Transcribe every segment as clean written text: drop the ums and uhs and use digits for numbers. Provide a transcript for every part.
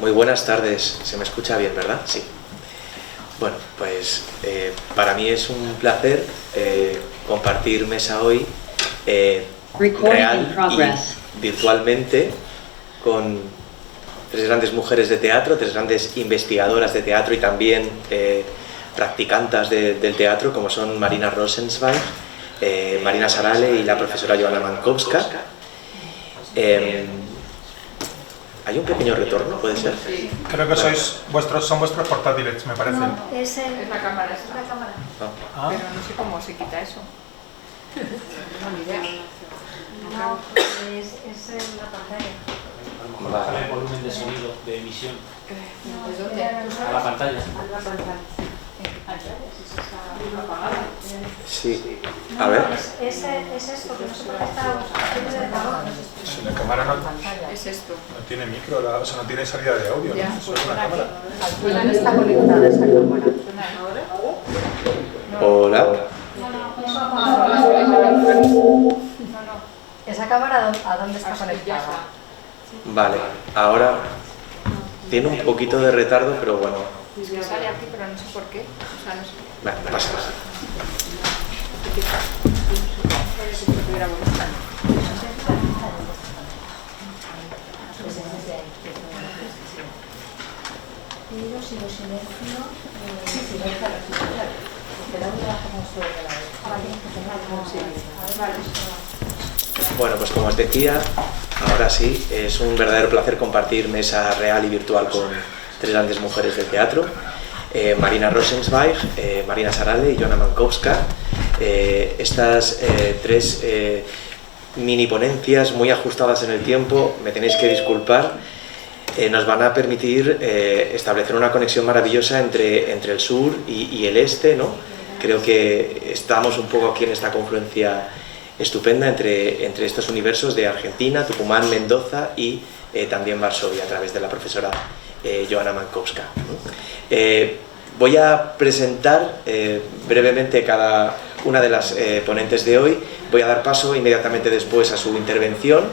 Muy buenas tardes, se me escucha bien, ¿verdad? Sí. Bueno, pues para mí es un placer compartir mesa hoy real y virtualmente con tres grandes mujeres de teatro, tres grandes investigadoras de teatro y también practicantas del teatro, como son Marina Rosenzweig, Marina Sarale y la profesora Joanna Mankowska. ¿Hay un pequeño retorno, puede ser? Sí. Creo que son vuestros portátiles, me parece. No, es la cámara, es la cámara. Ah. Pero no sé cómo se quita eso. No, ni idea. No, es la pantalla. Bajar el volumen de sonido de emisión ¿De dónde? a la pantalla. A la pantalla. Sí. A ver. Es esto, que no sé por qué está haciendo de favor. Si la cámara no Es esto. tiene micro, o sea, no tiene salida de audio, Ya, ¿no? Solo pues una cámara. no está conectada esa cámara. ¿Suena ahora? Hola. No. ¿Esa cámara a dónde está conectada? Vale, ahora tiene un poquito de retardo, pero bueno. Sale aquí, pero no sé por qué. O sea, no sé. Vale, pasa. Bueno, pues como os decía, ahora sí, es un verdadero placer compartir mesa real y virtual con tres grandes mujeres del teatro. Marina Rosenzweig, Marina Sarale y Joanna Mankowska. Estas tres mini ponencias muy ajustadas en el tiempo, me tenéis que disculpar, nos van a permitir establecer una conexión maravillosa entre el sur y el este, ¿no? Creo que estamos un poco aquí en esta confluencia estupenda entre estos universos de Argentina, Tucumán, Mendoza y también Varsovia, a través de la profesora Joanna Mankowska. Voy a presentar brevemente cada una de las ponentes de hoy. Voy a dar paso inmediatamente después a su intervención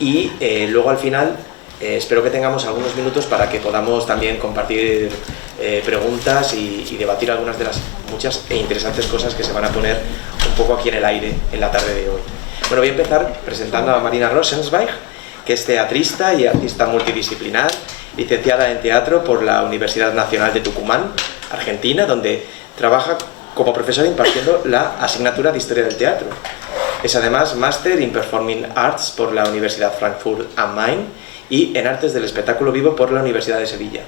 y luego al final espero que tengamos algunos minutos para que podamos también compartir preguntas y debatir algunas de las muchas e interesantes cosas que se van a poner un poco aquí en el aire en la tarde de hoy. Bueno, voy a empezar presentando a Marina Rosenzweig, que es teatrista y artista multidisciplinar, licenciada en teatro por la Universidad Nacional de Tucumán, Argentina, donde trabaja como profesora impartiendo la asignatura de Historia del Teatro. Es además máster en Performing Arts por la Universidad Frankfurt am Main y en Artes del Espectáculo Vivo por la Universidad de Sevilla,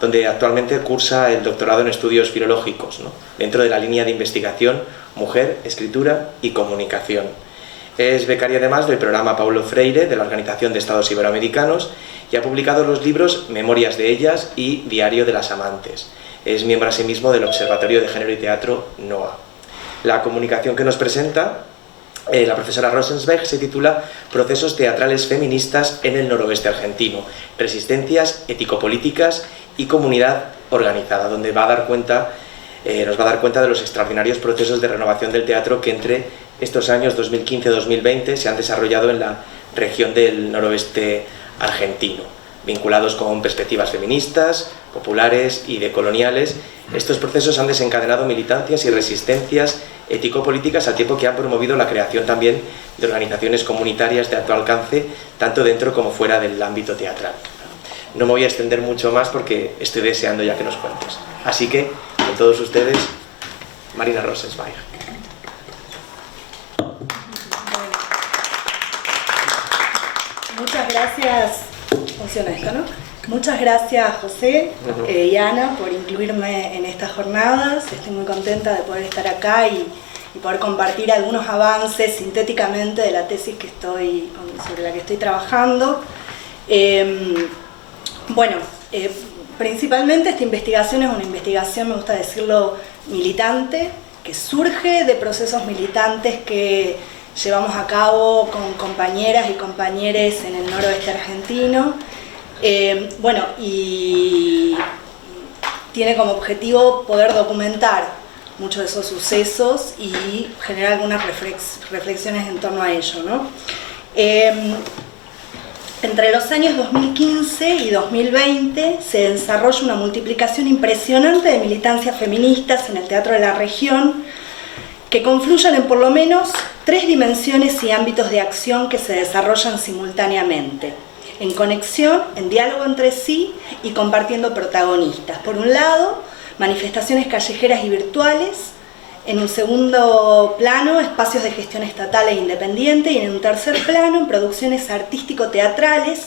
donde actualmente cursa el doctorado en estudios filológicos, ¿no?, dentro de la línea de investigación Mujer, Escritura y Comunicación. Es becaria además del programa Paulo Freire de la Organización de Estados Iberoamericanos y ha publicado los libros Memorias de ellas y Diario de las Amantes. Es miembro asimismo del Observatorio de Género y Teatro NOA. La comunicación que nos presenta la profesora Rosenzweig se titula Procesos teatrales feministas en el noroeste argentino, resistencias ético-políticas y comunidad organizada, donde nos va a dar cuenta de los extraordinarios procesos de renovación del teatro que entre estos años 2015-2020 se han desarrollado en la región del noroeste argentino, vinculados con perspectivas feministas, populares y decoloniales. Estos procesos han desencadenado militancias y resistencias ético-políticas al tiempo que han promovido la creación también de organizaciones comunitarias de alto alcance, tanto dentro como fuera del ámbito teatral. No me voy a extender mucho más porque estoy deseando ya que nos cuentes. Así que, con todos ustedes, Marina Rosenzweig. Muchas gracias, funciona esto, ¿no? Muchas gracias, José y Ana, por incluirme en estas jornadas. Estoy muy contenta de poder estar acá y poder compartir algunos avances sintéticamente de la tesis sobre la que estoy trabajando. Principalmente esta investigación es una investigación, me gusta decirlo, militante, que surge de procesos militantes que llevamos a cabo con compañeras y compañeros en el noroeste argentino. Y tiene como objetivo poder documentar muchos de esos sucesos y generar algunas reflexiones en torno a ello, ¿no? Entre los años 2015 y 2020 se desarrolla una multiplicación impresionante de militancias feministas en el teatro de la región que confluyen en por lo menos 3 dimensiones y ámbitos de acción que se desarrollan simultáneamente, en conexión, en diálogo entre sí y compartiendo protagonistas. Por un lado, manifestaciones callejeras y virtuales. En un segundo plano, espacios de gestión estatal e independiente, y en un tercer plano, en producciones artístico-teatrales.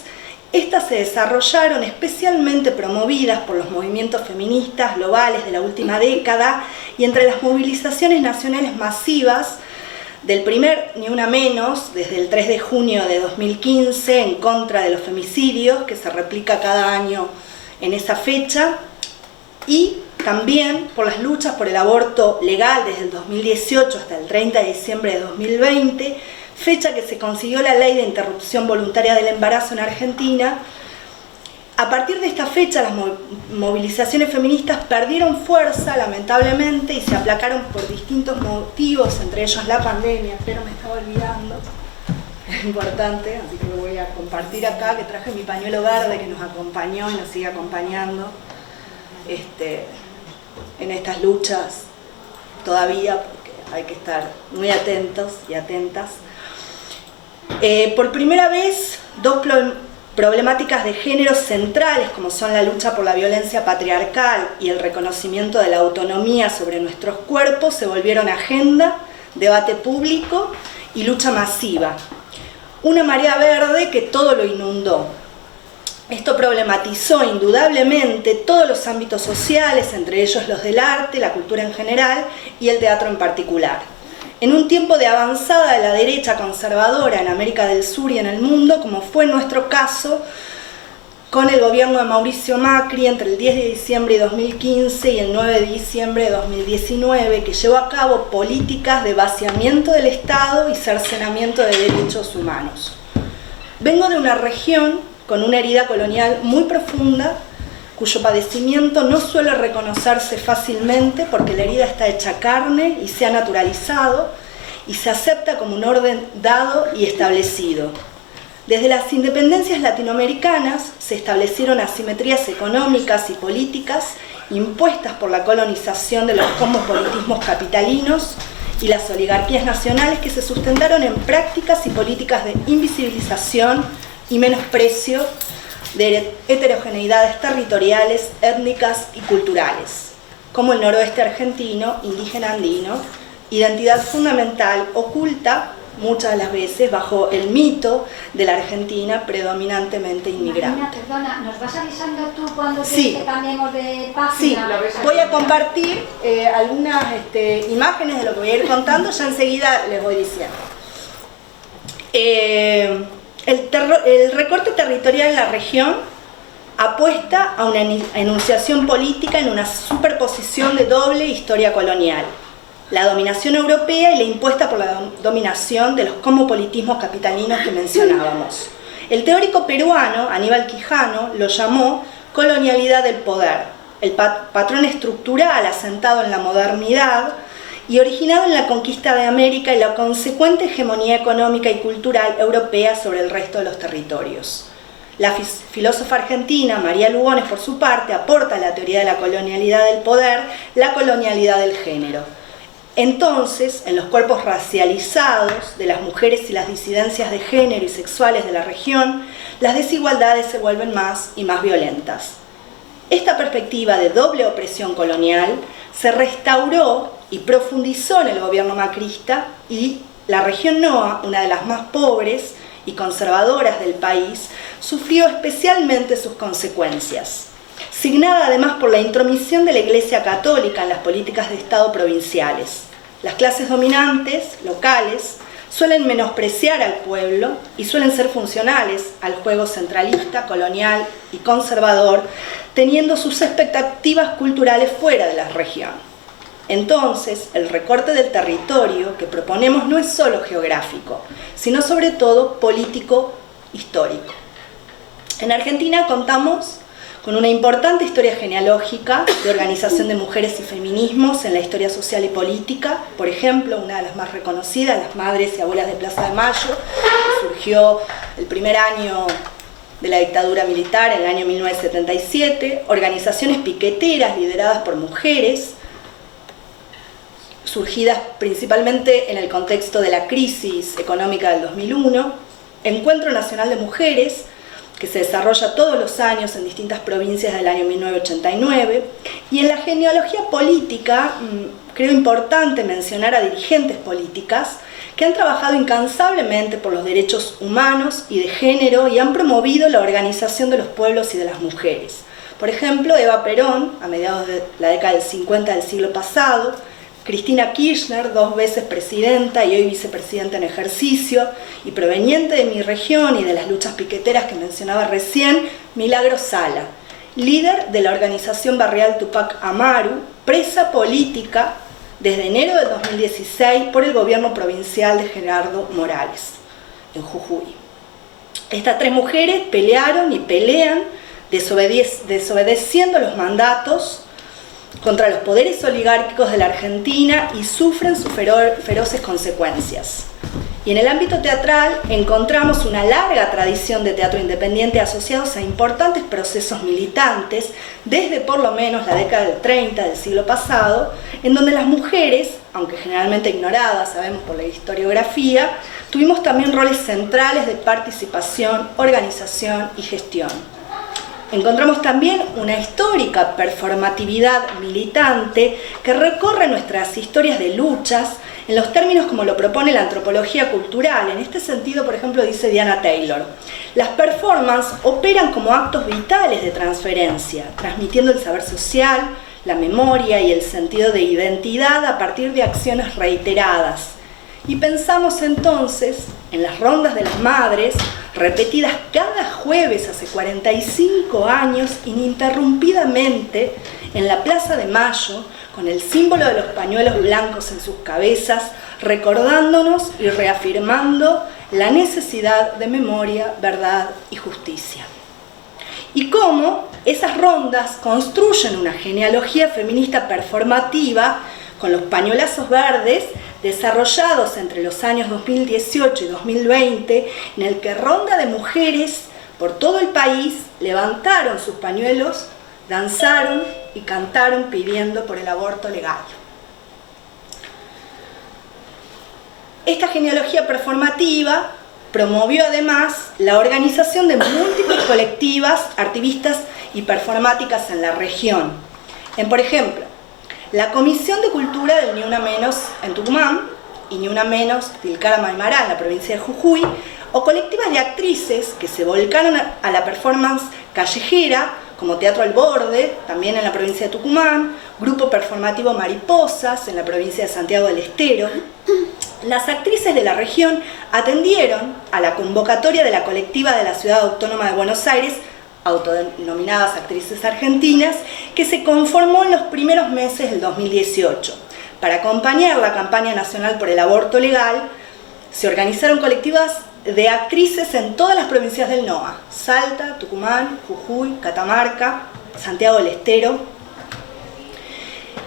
Estas se desarrollaron especialmente promovidas por los movimientos feministas globales de la última década, y entre las movilizaciones nacionales masivas del primer Ni Una Menos, desde el 3 de junio de 2015, en contra de los femicidios, que se replica cada año en esa fecha, y también por las luchas por el aborto legal desde el 2018 hasta el 30 de diciembre de 2020, fecha que se consiguió la ley de interrupción voluntaria del embarazo en Argentina. A partir de esta fecha, las movilizaciones feministas perdieron fuerza, lamentablemente, y se aplacaron por distintos motivos, entre ellos la pandemia, pero me estaba olvidando, es importante, así que lo voy a compartir acá, que traje mi pañuelo verde que nos acompañó y nos sigue acompañando en estas luchas todavía, porque hay que estar muy atentos y atentas. Por primera vez, 2 problemáticas de género centrales, como son la lucha por la violencia patriarcal y el reconocimiento de la autonomía sobre nuestros cuerpos, se volvieron agenda, debate público y lucha masiva. Una marea verde que todo lo inundó. Esto problematizó indudablemente todos los ámbitos sociales, entre ellos los del arte, la cultura en general y el teatro en particular. En un tiempo de avanzada de la derecha conservadora en América del Sur y en el mundo, como fue nuestro caso con el gobierno de Mauricio Macri entre el 10 de diciembre de 2015 y el 9 de diciembre de 2019, que llevó a cabo políticas de vaciamiento del Estado y cercenamiento de derechos humanos. Vengo de una región con una herida colonial muy profunda, cuyo padecimiento no suele reconocerse fácilmente porque la herida está hecha carne y se ha naturalizado y se acepta como un orden dado y establecido. Desde las independencias latinoamericanas se establecieron asimetrías económicas y políticas impuestas por la colonización de los cosmopolitismos capitalinos y las oligarquías nacionales, que se sustentaron en prácticas y políticas de invisibilización y menosprecio de heterogeneidades territoriales, étnicas y culturales, como el noroeste argentino, indígena andino, identidad fundamental oculta muchas de las veces bajo el mito de la Argentina predominantemente inmigrante. Marina, perdona, ¿nos vas avisando tú cuando Sí. quieres que cambiemos de página? Sí, voy a compartir algunas imágenes de lo que voy a ir contando, ya enseguida les voy diciendo. El recorte territorial en la región apuesta a una enunciación política en una superposición de doble historia colonial: la dominación europea y la impuesta por la dominación de los cosmopolitismos capitalinos que mencionábamos. El teórico peruano Aníbal Quijano lo llamó colonialidad del poder, el patrón estructural asentado en la modernidad y originado en la conquista de América y la consecuente hegemonía económica y cultural europea sobre el resto de los territorios. La filósofa argentina María Lugones, por su parte, aporta a la teoría de la colonialidad del poder la colonialidad del género. Entonces, en los cuerpos racializados de las mujeres y las disidencias de género y sexuales de la región, las desigualdades se vuelven más y más violentas. Esta perspectiva de doble opresión colonial se restauró y profundizó en el gobierno macrista, y la región NOA, una de las más pobres y conservadoras del país, sufrió especialmente sus consecuencias, signada además por la intromisión de la Iglesia Católica en las políticas de Estado provinciales. Las clases dominantes, locales, suelen menospreciar al pueblo y suelen ser funcionales al juego centralista, colonial y conservador, teniendo sus expectativas culturales fuera de la región. Entonces, el recorte del territorio que proponemos no es solo geográfico, sino sobre todo político-histórico. En Argentina contamos con una importante historia genealógica de organización de mujeres y feminismos en la historia social y política. Por ejemplo, una de las más reconocidas, las Madres y Abuelas de Plaza de Mayo, que surgió el primer año de la dictadura militar en el año 1977, organizaciones piqueteras lideradas por mujeres, surgidas principalmente en el contexto de la crisis económica del 2001, Encuentro Nacional de Mujeres, que se desarrolla todos los años en distintas provincias del año 1989, y en la genealogía política creo importante mencionar a dirigentes políticas que han trabajado incansablemente por los derechos humanos y de género y han promovido la organización de los pueblos y de las mujeres. Por ejemplo, Eva Perón, a mediados de la década del 50 del siglo pasado, Cristina Kirchner, 2 veces presidenta y hoy vicepresidenta en ejercicio, y proveniente de mi región y de las luchas piqueteras que mencionaba recién, Milagro Sala, líder de la organización barrial Tupac Amaru, presa política desde enero del 2016 por el gobierno provincial de Gerardo Morales, en Jujuy. Estas 3 mujeres pelearon y pelean desobedeciendo los mandatos contra los poderes oligárquicos de la Argentina y sufren sus feroces consecuencias. Y en el ámbito teatral encontramos una larga tradición de teatro independiente asociados a importantes procesos militantes desde por lo menos la década del 30 del siglo pasado, en donde las mujeres, aunque generalmente ignoradas, sabemos por la historiografía, tuvimos también roles centrales de participación, organización y gestión. Encontramos también una histórica performatividad militante que recorre nuestras historias de luchas en los términos como lo propone la antropología cultural. En este sentido, por ejemplo, dice Diana Taylor, las performances operan como actos vitales de transferencia, transmitiendo el saber social, la memoria y el sentido de identidad a partir de acciones reiteradas. Y pensamos entonces en las rondas de las madres, repetidas cada jueves hace 45 años ininterrumpidamente en la Plaza de Mayo, con el símbolo de los pañuelos blancos en sus cabezas, recordándonos y reafirmando la necesidad de memoria, verdad y justicia. Y cómo esas rondas construyen una genealogía feminista performativa con los pañuelazos verdes desarrollados entre los años 2018 y 2020, en el que ronda de mujeres por todo el país levantaron sus pañuelos, danzaron y cantaron pidiendo por el aborto legal. Esta genealogía performativa promovió además la organización de múltiples colectivas, activistas y performáticas en la región. Por ejemplo, la Comisión de Cultura del Ni Una Menos en Tucumán y Ni Una Menos Tilcara Maimará en la provincia de Jujuy, o colectivas de actrices que se volcaron a la performance callejera, como Teatro al Borde, también en la provincia de Tucumán, Grupo Performativo Mariposas en la provincia de Santiago del Estero. Las actrices de la región atendieron a la convocatoria de la colectiva de la Ciudad Autónoma de Buenos Aires, autodenominadas Actrices Argentinas, que se conformó en los primeros meses del 2018. Para acompañar la campaña nacional por el aborto legal, se organizaron colectivas de actrices en todas las provincias del NOA: Salta, Tucumán, Jujuy, Catamarca, Santiago del Estero,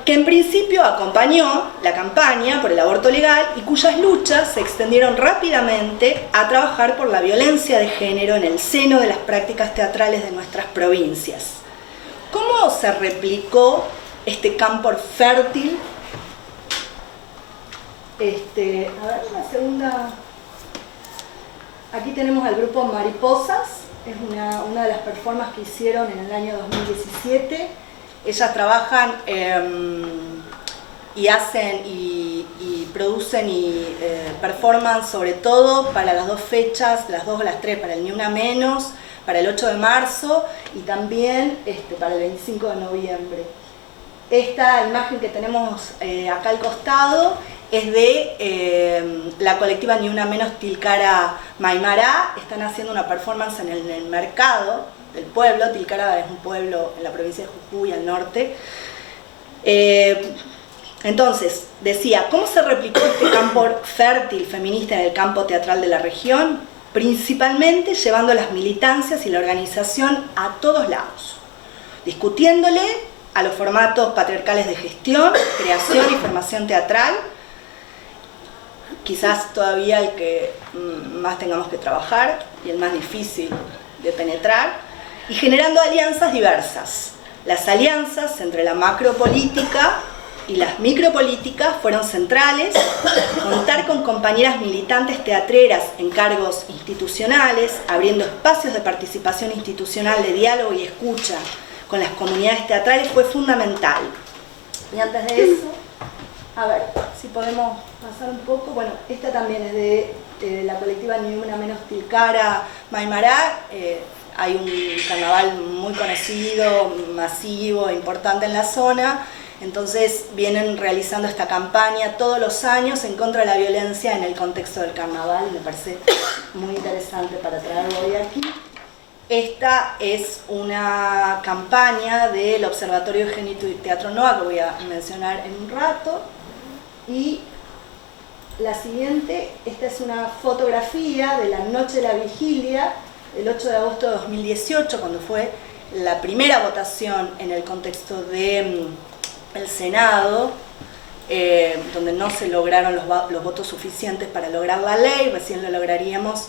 que en principio acompañó la campaña por el aborto legal y cuyas luchas se extendieron rápidamente a trabajar por la violencia de género en el seno de las prácticas teatrales de nuestras provincias. ¿Cómo se replicó este campo fértil? A ver, una segunda. Aquí tenemos al grupo Mariposas, es una de las performances que hicieron en el año 2017. Ellas trabajan y hacen y producen performance sobre todo para las 2 fechas, las 2 o las 3, para el Ni Una Menos, para el 8 de marzo y también para el 25 de noviembre. Esta imagen que tenemos acá al costado es de la colectiva Ni Una Menos Tilcara Maimará. Están haciendo una performance en el mercado del pueblo. Tilcara es un pueblo en la provincia de Jujuy, al norte. Entonces, decía, ¿cómo se replicó este campo fértil feminista en el campo teatral de la región? Principalmente llevando las militancias y la organización a todos lados, discutiéndole a los formatos patriarcales de gestión, creación y formación teatral, quizás todavía el que más tengamos que trabajar y el más difícil de penetrar y generando alianzas diversas. Las alianzas entre la macropolítica y las micropolíticas fueron centrales. Contar con compañeras militantes teatreras en cargos institucionales, abriendo espacios de participación institucional, de diálogo y escucha con las comunidades teatrales fue fundamental. Y antes de eso, a ver si podemos pasar un poco. Bueno, esta también es de la colectiva Ni Una Menos Tilcara Maimará. Hay un carnaval muy conocido, masivo, importante en la zona. Entonces vienen realizando esta campaña todos los años en contra de la violencia en el contexto del carnaval. Me parece muy interesante para traerlo hoy aquí. Esta es una campaña del Observatorio de Génito y Teatro NOA que voy a mencionar en un rato. Y la siguiente, esta es una fotografía de la noche de la vigilia, el 8 de agosto de 2018, cuando fue la primera votación en el contexto del Senado, donde no se lograron los votos suficientes para lograr la ley. Recién lo lograríamos,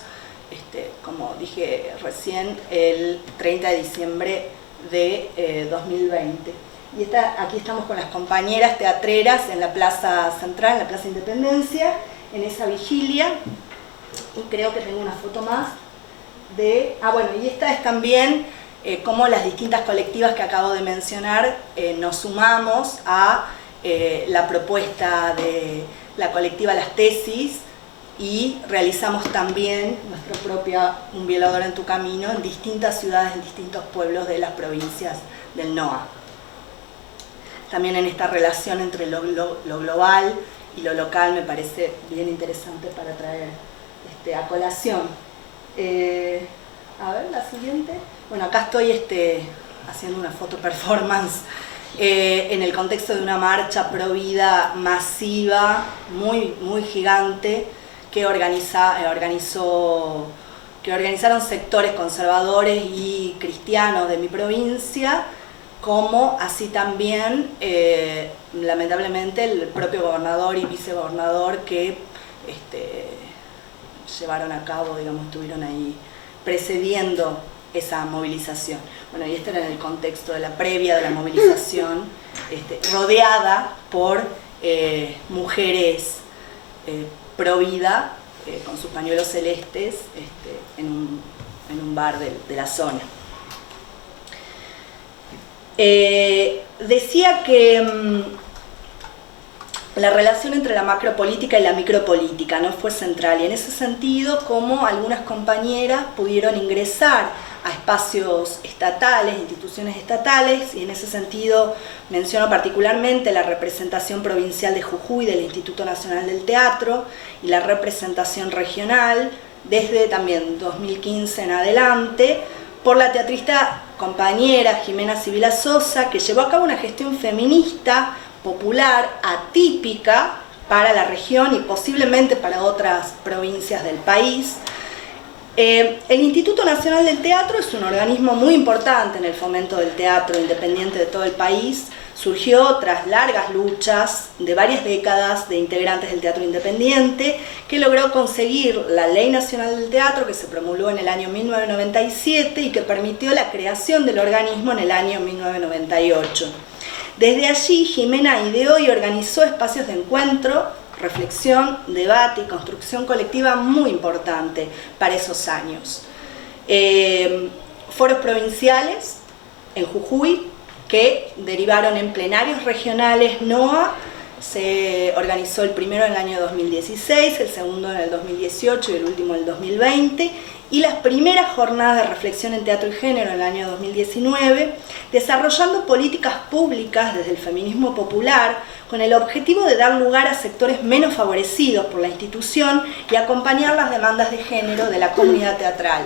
como dije recién, el 30 de diciembre de 2020. Y aquí estamos con las compañeras teatreras en la Plaza Central, en la Plaza Independencia, en esa vigilia. Y creo que tengo una foto más de... bueno, y esta es también cómo las distintas colectivas que acabo de mencionar nos sumamos a la propuesta de la colectiva Las Tesis y realizamos también nuestra propia Un Violador en tu Camino en distintas ciudades, en distintos pueblos de las provincias del NOA. También en esta relación entre lo global y lo local me parece bien interesante para traer a colación. A ver, la siguiente. Bueno, acá estoy haciendo una foto performance en el contexto de una marcha pro vida masiva, muy gigante, que organizaron sectores conservadores y cristianos de mi provincia, como así también, lamentablemente, el propio gobernador y vicegobernador que llevaron a cabo, digamos, estuvieron ahí precediendo esa movilización. Bueno, y este era en el contexto de la previa de la movilización, rodeada por mujeres pro vida, con sus pañuelos celestes, en un bar de la zona. Decía que la relación entre la macropolítica y la micropolítica no fue central, y en ese sentido, como algunas compañeras pudieron ingresar a espacios estatales, instituciones estatales, y en ese sentido menciono particularmente la representación provincial de Jujuy del Instituto Nacional del Teatro y la representación regional desde también 2015 en adelante por la teatrista compañera Jimena Sibila Sosa, que llevó a cabo una gestión feminista, popular, atípica para la región y posiblemente para otras provincias del país. El Instituto Nacional del Teatro es un organismo muy importante en el fomento del teatro independiente de todo el país. Surgió tras largas luchas de varias décadas de integrantes del teatro independiente, que logró conseguir la Ley Nacional del Teatro, que se promulgó en el año 1997 y que permitió la creación del organismo en el año 1998. Desde allí, Jimena ideó y organizó espacios de encuentro, reflexión, debate y construcción colectiva muy importante para esos años. Foros provinciales en Jujuy que derivaron en plenarios regionales NOA. Se organizó el primero en el año 2016, el segundo en el 2018 y el último en el 2020. Y las primeras jornadas de reflexión en teatro y género en el año 2019, desarrollando políticas públicas desde el feminismo popular con el objetivo de dar lugar a sectores menos favorecidos por la institución y acompañar las demandas de género de la comunidad teatral.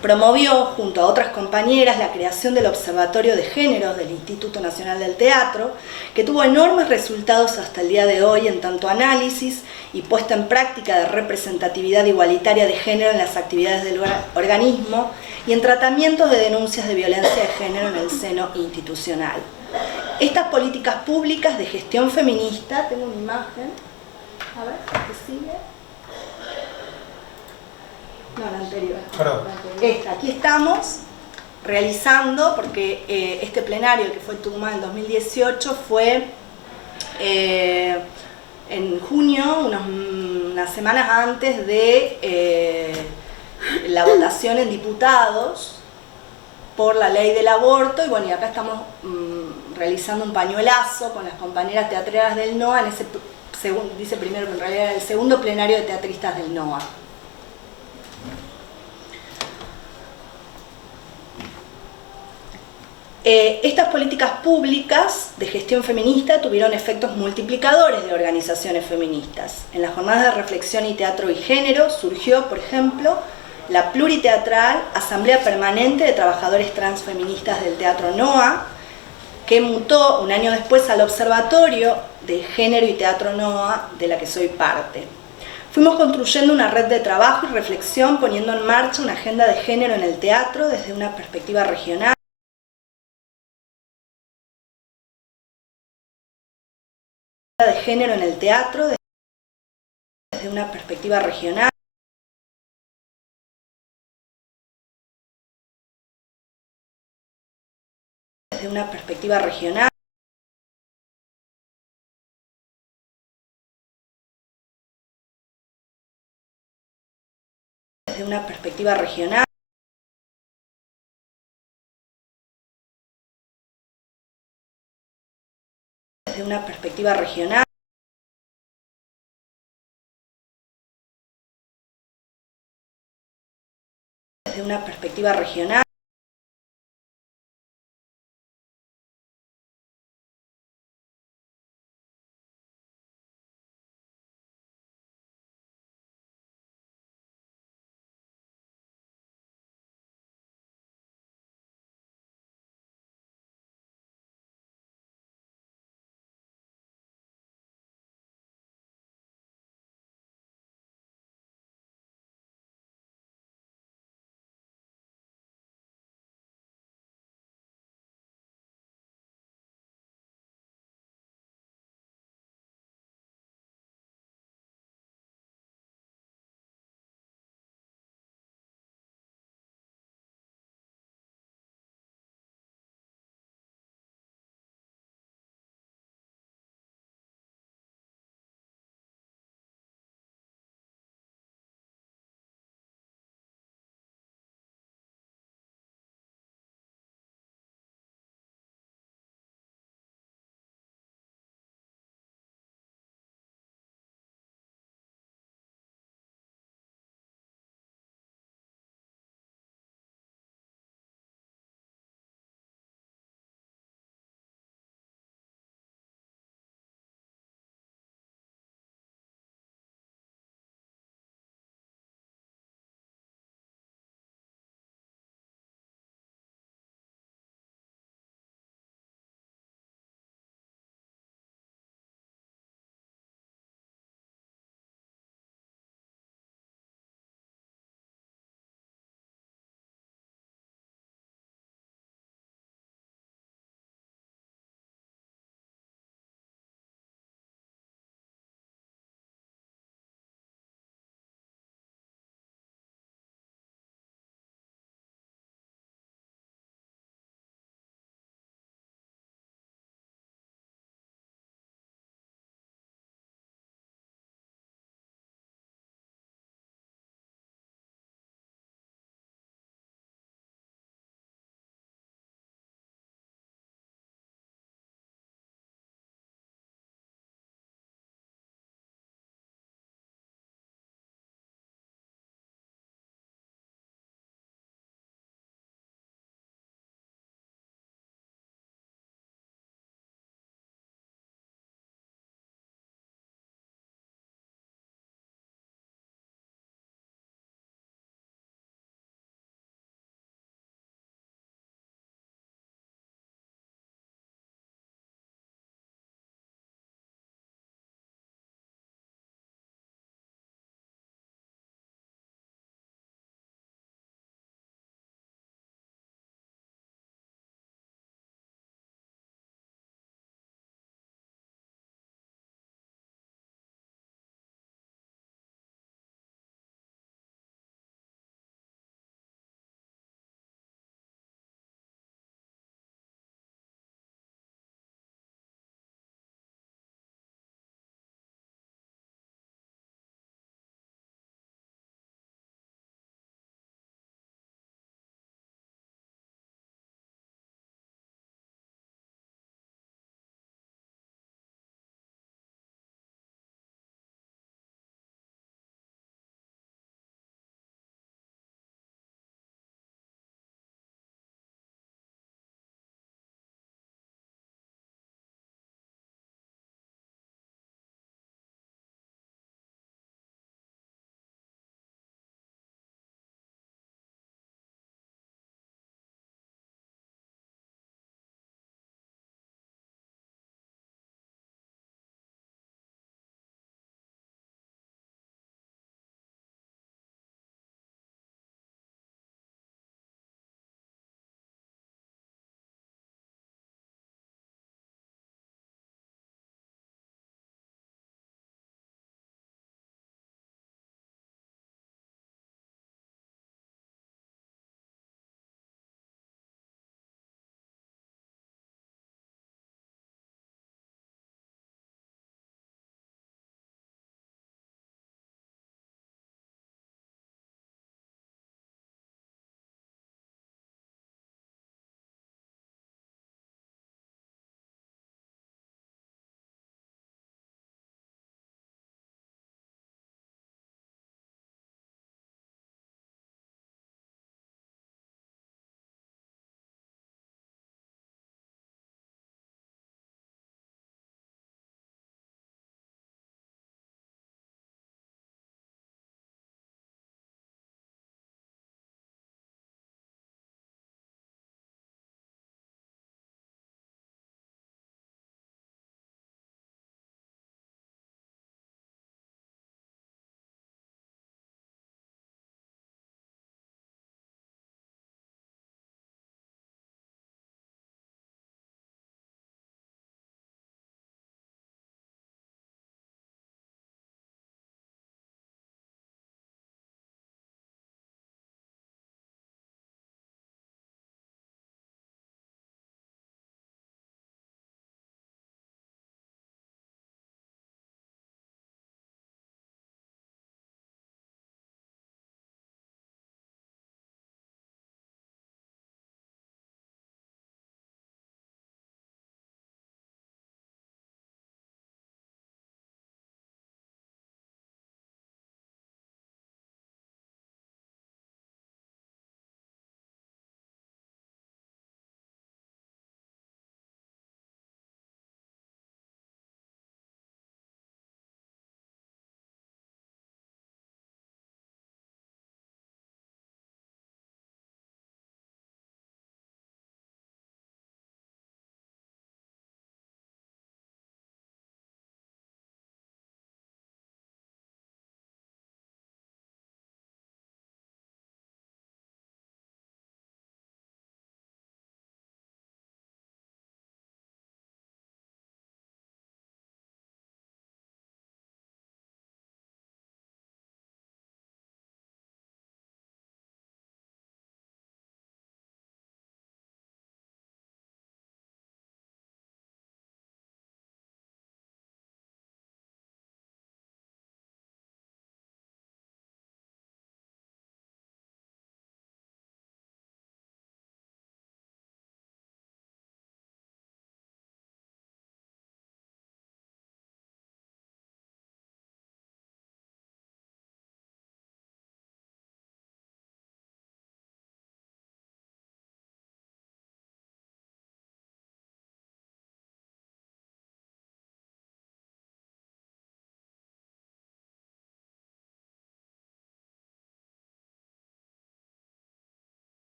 Promovió, junto a otras compañeras, la creación del Observatorio de Géneros del Instituto Nacional del Teatro, que tuvo enormes resultados hasta el día de hoy en tanto análisis y puesta en práctica de representatividad igualitaria de género en las actividades del organismo y en tratamientos de denuncias de violencia de género en el seno institucional. Estas políticas públicas de gestión feminista, tengo una imagen, a ver, ¿qué sigue? No, la anterior. Perdón. Esta, aquí estamos realizando, porque este plenario, el que fue en Tucumán en 2018, fue en junio, unas semanas antes de la votación en diputados por la ley del aborto, y bueno, y acá estamos realizando un pañuelazo con las compañeras teatreras del NOA, en ese, dice primero que en realidad era el segundo plenario de teatristas del NOA. Estas políticas públicas de gestión feminista tuvieron efectos multiplicadores de organizaciones feministas. En las jornadas de reflexión y teatro y género surgió, por ejemplo, la pluriteatral Asamblea Permanente de Trabajadores Transfeministas del Teatro NOA, que mutó un año después al Observatorio de Género y Teatro NOA, de la que soy parte. Fuimos construyendo una red de trabajo y reflexión, poniendo en marcha una agenda de género en el teatro desde una perspectiva regional, de género en el teatro desde una perspectiva regional, desde una perspectiva regional, desde una perspectiva regional, desde una perspectiva regional, desde una perspectiva regional,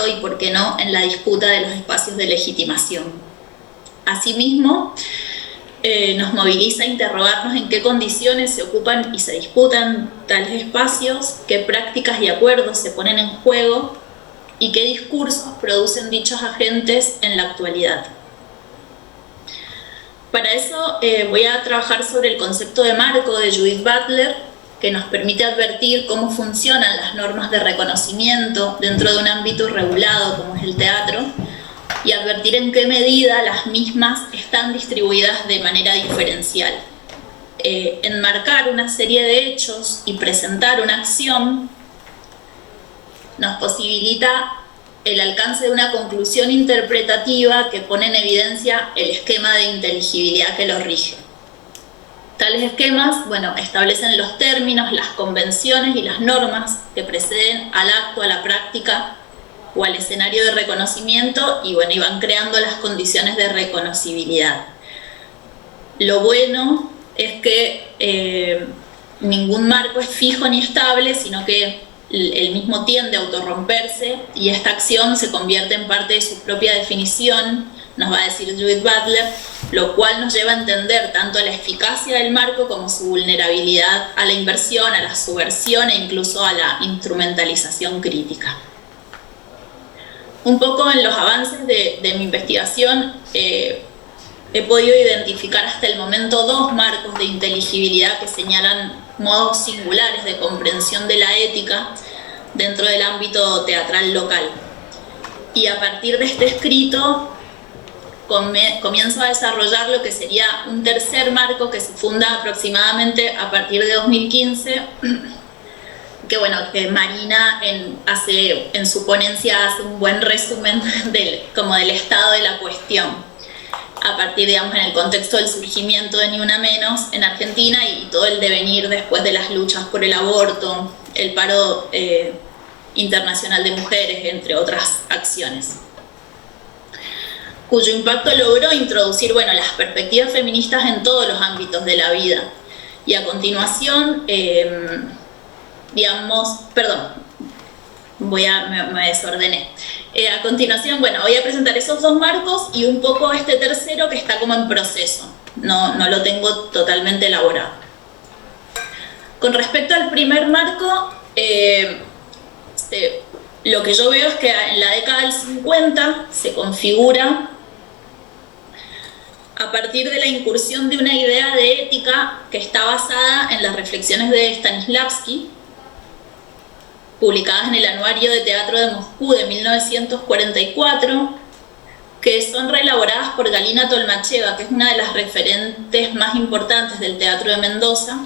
relato y, por qué no, en la disputa de los espacios de legitimación. Asimismo, nos moviliza a interrogarnos en qué condiciones se ocupan y se disputan tales espacios, qué prácticas y acuerdos se ponen en juego y qué discursos producen dichos agentes en la actualidad. Para eso voy a trabajar sobre el concepto de marco de Judith Butler, que nos permite advertir cómo funcionan las normas de reconocimiento dentro de un ámbito regulado como es el teatro, y advertir en qué medida las mismas están distribuidas de manera diferencial. Enmarcar una serie de hechos y presentar una acción nos posibilita el alcance de una conclusión interpretativa que pone en evidencia el esquema de inteligibilidad que lo rige. Tales esquemas, establecen los términos, las convenciones y las normas que preceden al acto, a la práctica o al escenario de reconocimiento y van creando las condiciones de reconocibilidad. Lo bueno es que ningún marco es fijo ni estable, sino que el mismo tiende a autorromperse y esta acción se convierte en parte de su propia definición, nos va a decir Judith Butler, lo cual nos lleva a entender tanto la eficacia del marco como su vulnerabilidad a la inversión, a la subversión e incluso a la instrumentalización crítica. Un poco en los avances de mi investigación he podido identificar hasta el momento 2 marcos de inteligibilidad que señalan modos singulares de comprensión de la ética dentro del ámbito teatral local. Y a partir de este escrito comienzo a desarrollar lo que sería un tercer marco que se funda aproximadamente a partir de 2015, que Marina en su ponencia hace un buen resumen del estado de la cuestión, a partir, en el contexto del surgimiento de Ni Una Menos en Argentina y todo el devenir después de las luchas por el aborto, el paro internacional de mujeres, entre otras acciones, cuyo impacto logró introducir las perspectivas feministas en todos los ámbitos de la vida. Y a continuación, me desordené. A continuación, voy a presentar esos 2 marcos y un poco este tercero que está como en proceso, no lo tengo totalmente elaborado. Con respecto al primer marco, lo que yo veo es que en la década del 50 se configura a partir de la incursión de una idea de ética que está basada en las reflexiones de Stanislavski, publicadas en el Anuario de Teatro de Moscú de 1944, que son reelaboradas por Galina Tolmacheva, que es una de las referentes más importantes del teatro de Mendoza,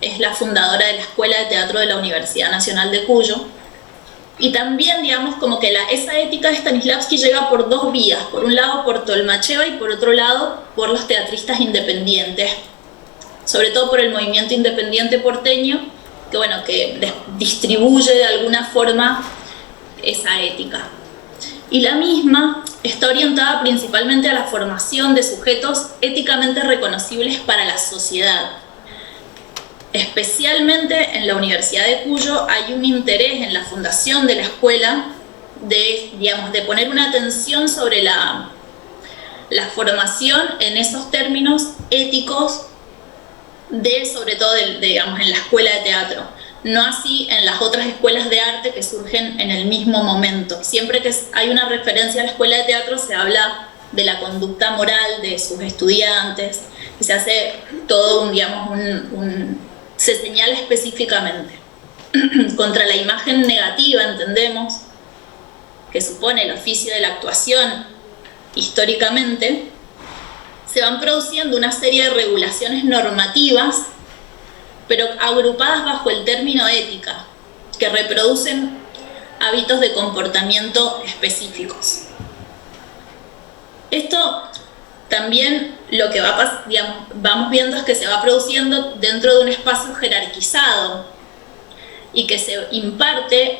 es la fundadora de la Escuela de Teatro de la Universidad Nacional de Cuyo, y también, esa ética de Stanislavski llega por 2 vías, por un lado por Tolmacheva y por otro lado por los teatristas independientes, sobre todo por el movimiento independiente porteño, que distribuye de alguna forma esa ética. Y la misma está orientada principalmente a la formación de sujetos éticamente reconocibles para la sociedad. Especialmente en la Universidad de Cuyo hay un interés en la fundación de la escuela de poner una atención sobre la formación en esos términos éticos sobre todo en la escuela de teatro, no así en las otras escuelas de arte que surgen en el mismo momento. Siempre que hay una referencia a la escuela de teatro se habla de la conducta moral de sus estudiantes, y se hace todo se señala específicamente. Contra la imagen negativa, entendemos, que supone el oficio de la actuación históricamente, se van produciendo una serie de regulaciones normativas, pero agrupadas bajo el término ética, que reproducen hábitos de comportamiento específicos. Esto también lo que vamos viendo es que se va produciendo dentro de un espacio jerarquizado y que se imparte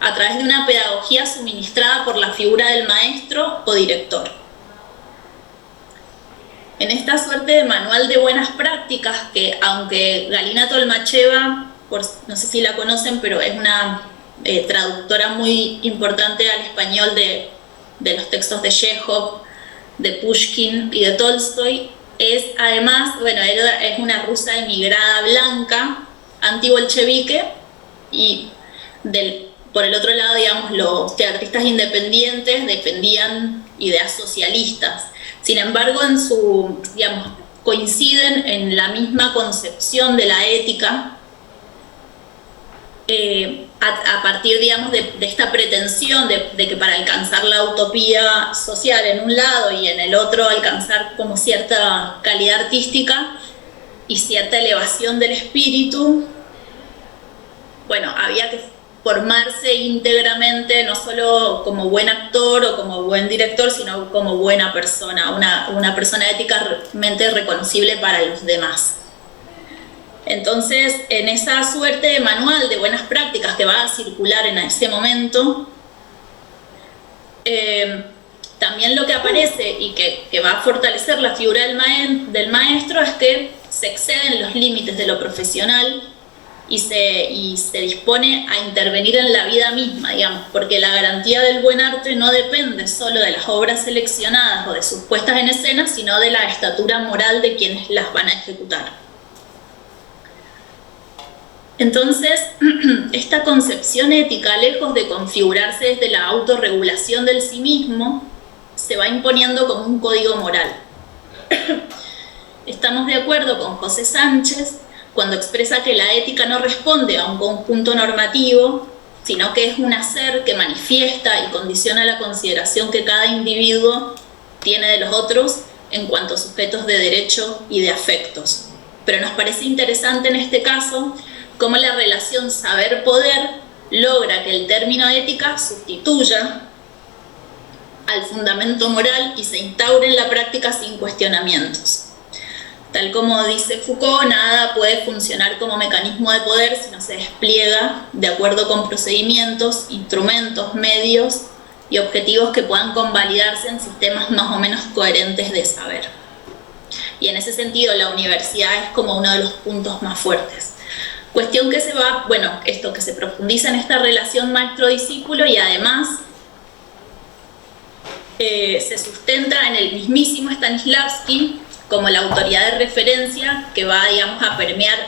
a través de una pedagogía suministrada por la figura del maestro o director. En esta suerte de manual de buenas prácticas, que aunque Galina Tolmacheva, no sé si la conocen, pero es una traductora muy importante al español de los textos de Chekhov, de Pushkin y de Tolstoy. Es además, bueno, es una rusa emigrada blanca, anti-bolchevique, y por el otro lado, digamos, los teatristas independientes defendían ideas socialistas. Sin embargo, coinciden en la misma concepción de la ética, a partir, digamos, de esta pretensión de que para alcanzar la utopía social en un lado y en el otro alcanzar como cierta calidad artística y cierta elevación del espíritu, bueno, había que formarse íntegramente, no solo como buen actor o como buen director, sino como buena persona, una persona éticamente reconocible para los demás. Entonces, en esa suerte de manual de buenas prácticas que va a circular en ese momento, también lo que aparece y que va a fortalecer la figura del maestro es que se exceden los límites de lo profesional y se dispone a intervenir en la vida misma, digamos, porque la garantía del buen arte no depende solo de las obras seleccionadas o de sus puestas en escena, sino de la estatura moral de quienes las van a ejecutar. Entonces, esta concepción ética, lejos de configurarse desde la autorregulación del sí mismo, se va imponiendo como un código moral. Estamos de acuerdo con José Sánchez cuando expresa que la ética no responde a un conjunto normativo, sino que es un hacer que manifiesta y condiciona la consideración que cada individuo tiene de los otros en cuanto a sujetos de derecho y de afectos. Pero nos parece interesante en este caso cómo la relación saber-poder logra que el término ética sustituya al fundamento moral y se instaure en la práctica sin cuestionamientos. Tal como dice Foucault, nada puede funcionar como mecanismo de poder si no se despliega de acuerdo con procedimientos, instrumentos, medios y objetivos que puedan convalidarse en sistemas más o menos coherentes de saber. Y en ese sentido la universidad es como uno de los puntos más fuertes. Cuestión que que se profundiza en esta relación maestro-discípulo y además se sustenta en el mismísimo Stanislavski como la autoridad de referencia que va, digamos, a permear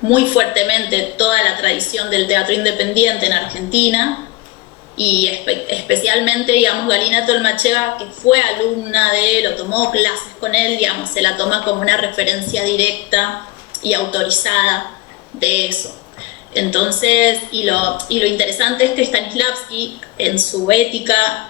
muy fuertemente toda la tradición del teatro independiente en Argentina y especialmente, digamos, Galina Tolmacheva, que fue alumna de él o tomó clases con él, digamos, se la toma como una referencia directa y autorizada de eso. Entonces, y lo interesante es que Stanislavski en su ética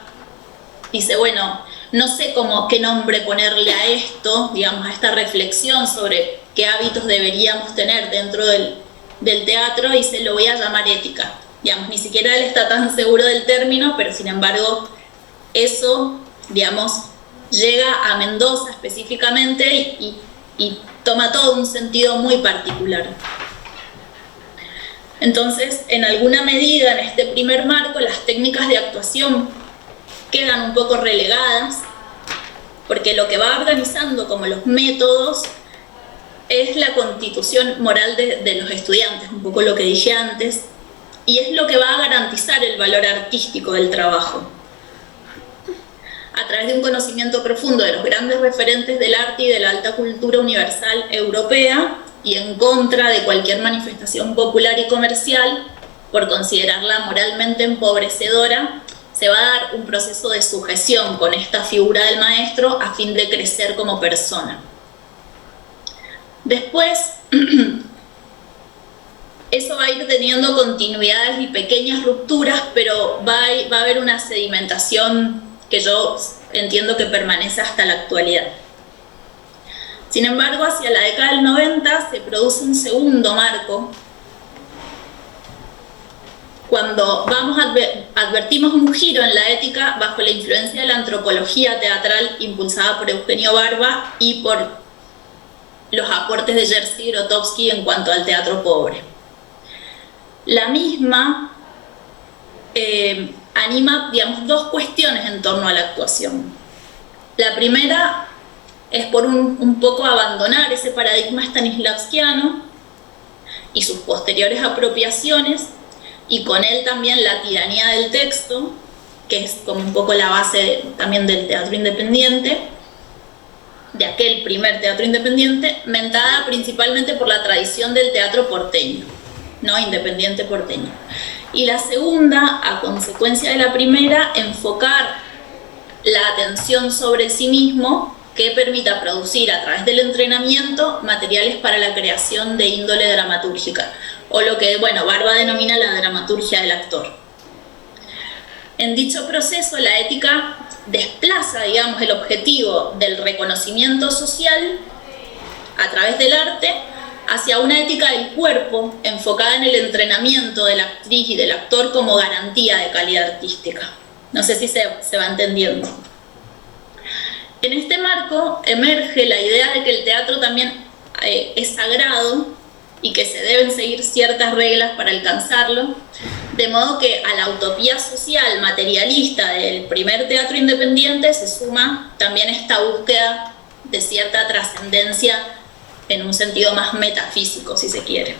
dice, bueno, no sé qué nombre ponerle a esto, digamos, a esta reflexión sobre qué hábitos deberíamos tener dentro del teatro, y se lo voy a llamar ética. Digamos, ni siquiera él está tan seguro del término, pero sin embargo eso, digamos, llega a Mendoza específicamente y toma todo un sentido muy particular. Entonces, en alguna medida, en este primer marco, las técnicas de actuación quedan un poco relegadas, porque lo que va organizando como los métodos es la constitución moral de los estudiantes, un poco lo que dije antes, y es lo que va a garantizar el valor artístico del trabajo. A través de un conocimiento profundo de los grandes referentes del arte y de la alta cultura universal europea, y en contra de cualquier manifestación popular y comercial, por considerarla moralmente empobrecedora, se va a dar un proceso de sujeción con esta figura del maestro a fin de crecer como persona. Después, eso va a ir teniendo continuidades y pequeñas rupturas, pero va a haber una sedimentación que yo entiendo que permanece hasta la actualidad. Sin embargo, hacia la década del 90 se produce un segundo marco, cuando advertimos un giro en la ética bajo la influencia de la antropología teatral impulsada por Eugenio Barba y por los aportes de Jerzy Grotowski en cuanto al teatro pobre. La misma anima, digamos, dos cuestiones en torno a la actuación. La primera es por un poco abandonar ese paradigma stanislavskiano y sus posteriores apropiaciones y con él también la tiranía del texto, que es como un poco la base también del teatro independiente, de aquel primer teatro independiente, mentada principalmente por la tradición del teatro porteño, ¿no? Independiente porteño. Y la segunda, a consecuencia de la primera, enfocar la atención sobre sí mismo que permita producir a través del entrenamiento materiales para la creación de índole dramatúrgica, o lo que, bueno, Barba denomina la dramaturgia del actor. En dicho proceso, la ética desplaza, digamos, el objetivo del reconocimiento social a través del arte hacia una ética del cuerpo enfocada en el entrenamiento de la actriz y del actor como garantía de calidad artística. No sé si se va entendiendo. En este marco emerge la idea de que el teatro también es sagrado y que se deben seguir ciertas reglas para alcanzarlo, de modo que a la utopía social materialista del primer teatro independiente se suma también esta búsqueda de cierta trascendencia en un sentido más metafísico, si se quiere.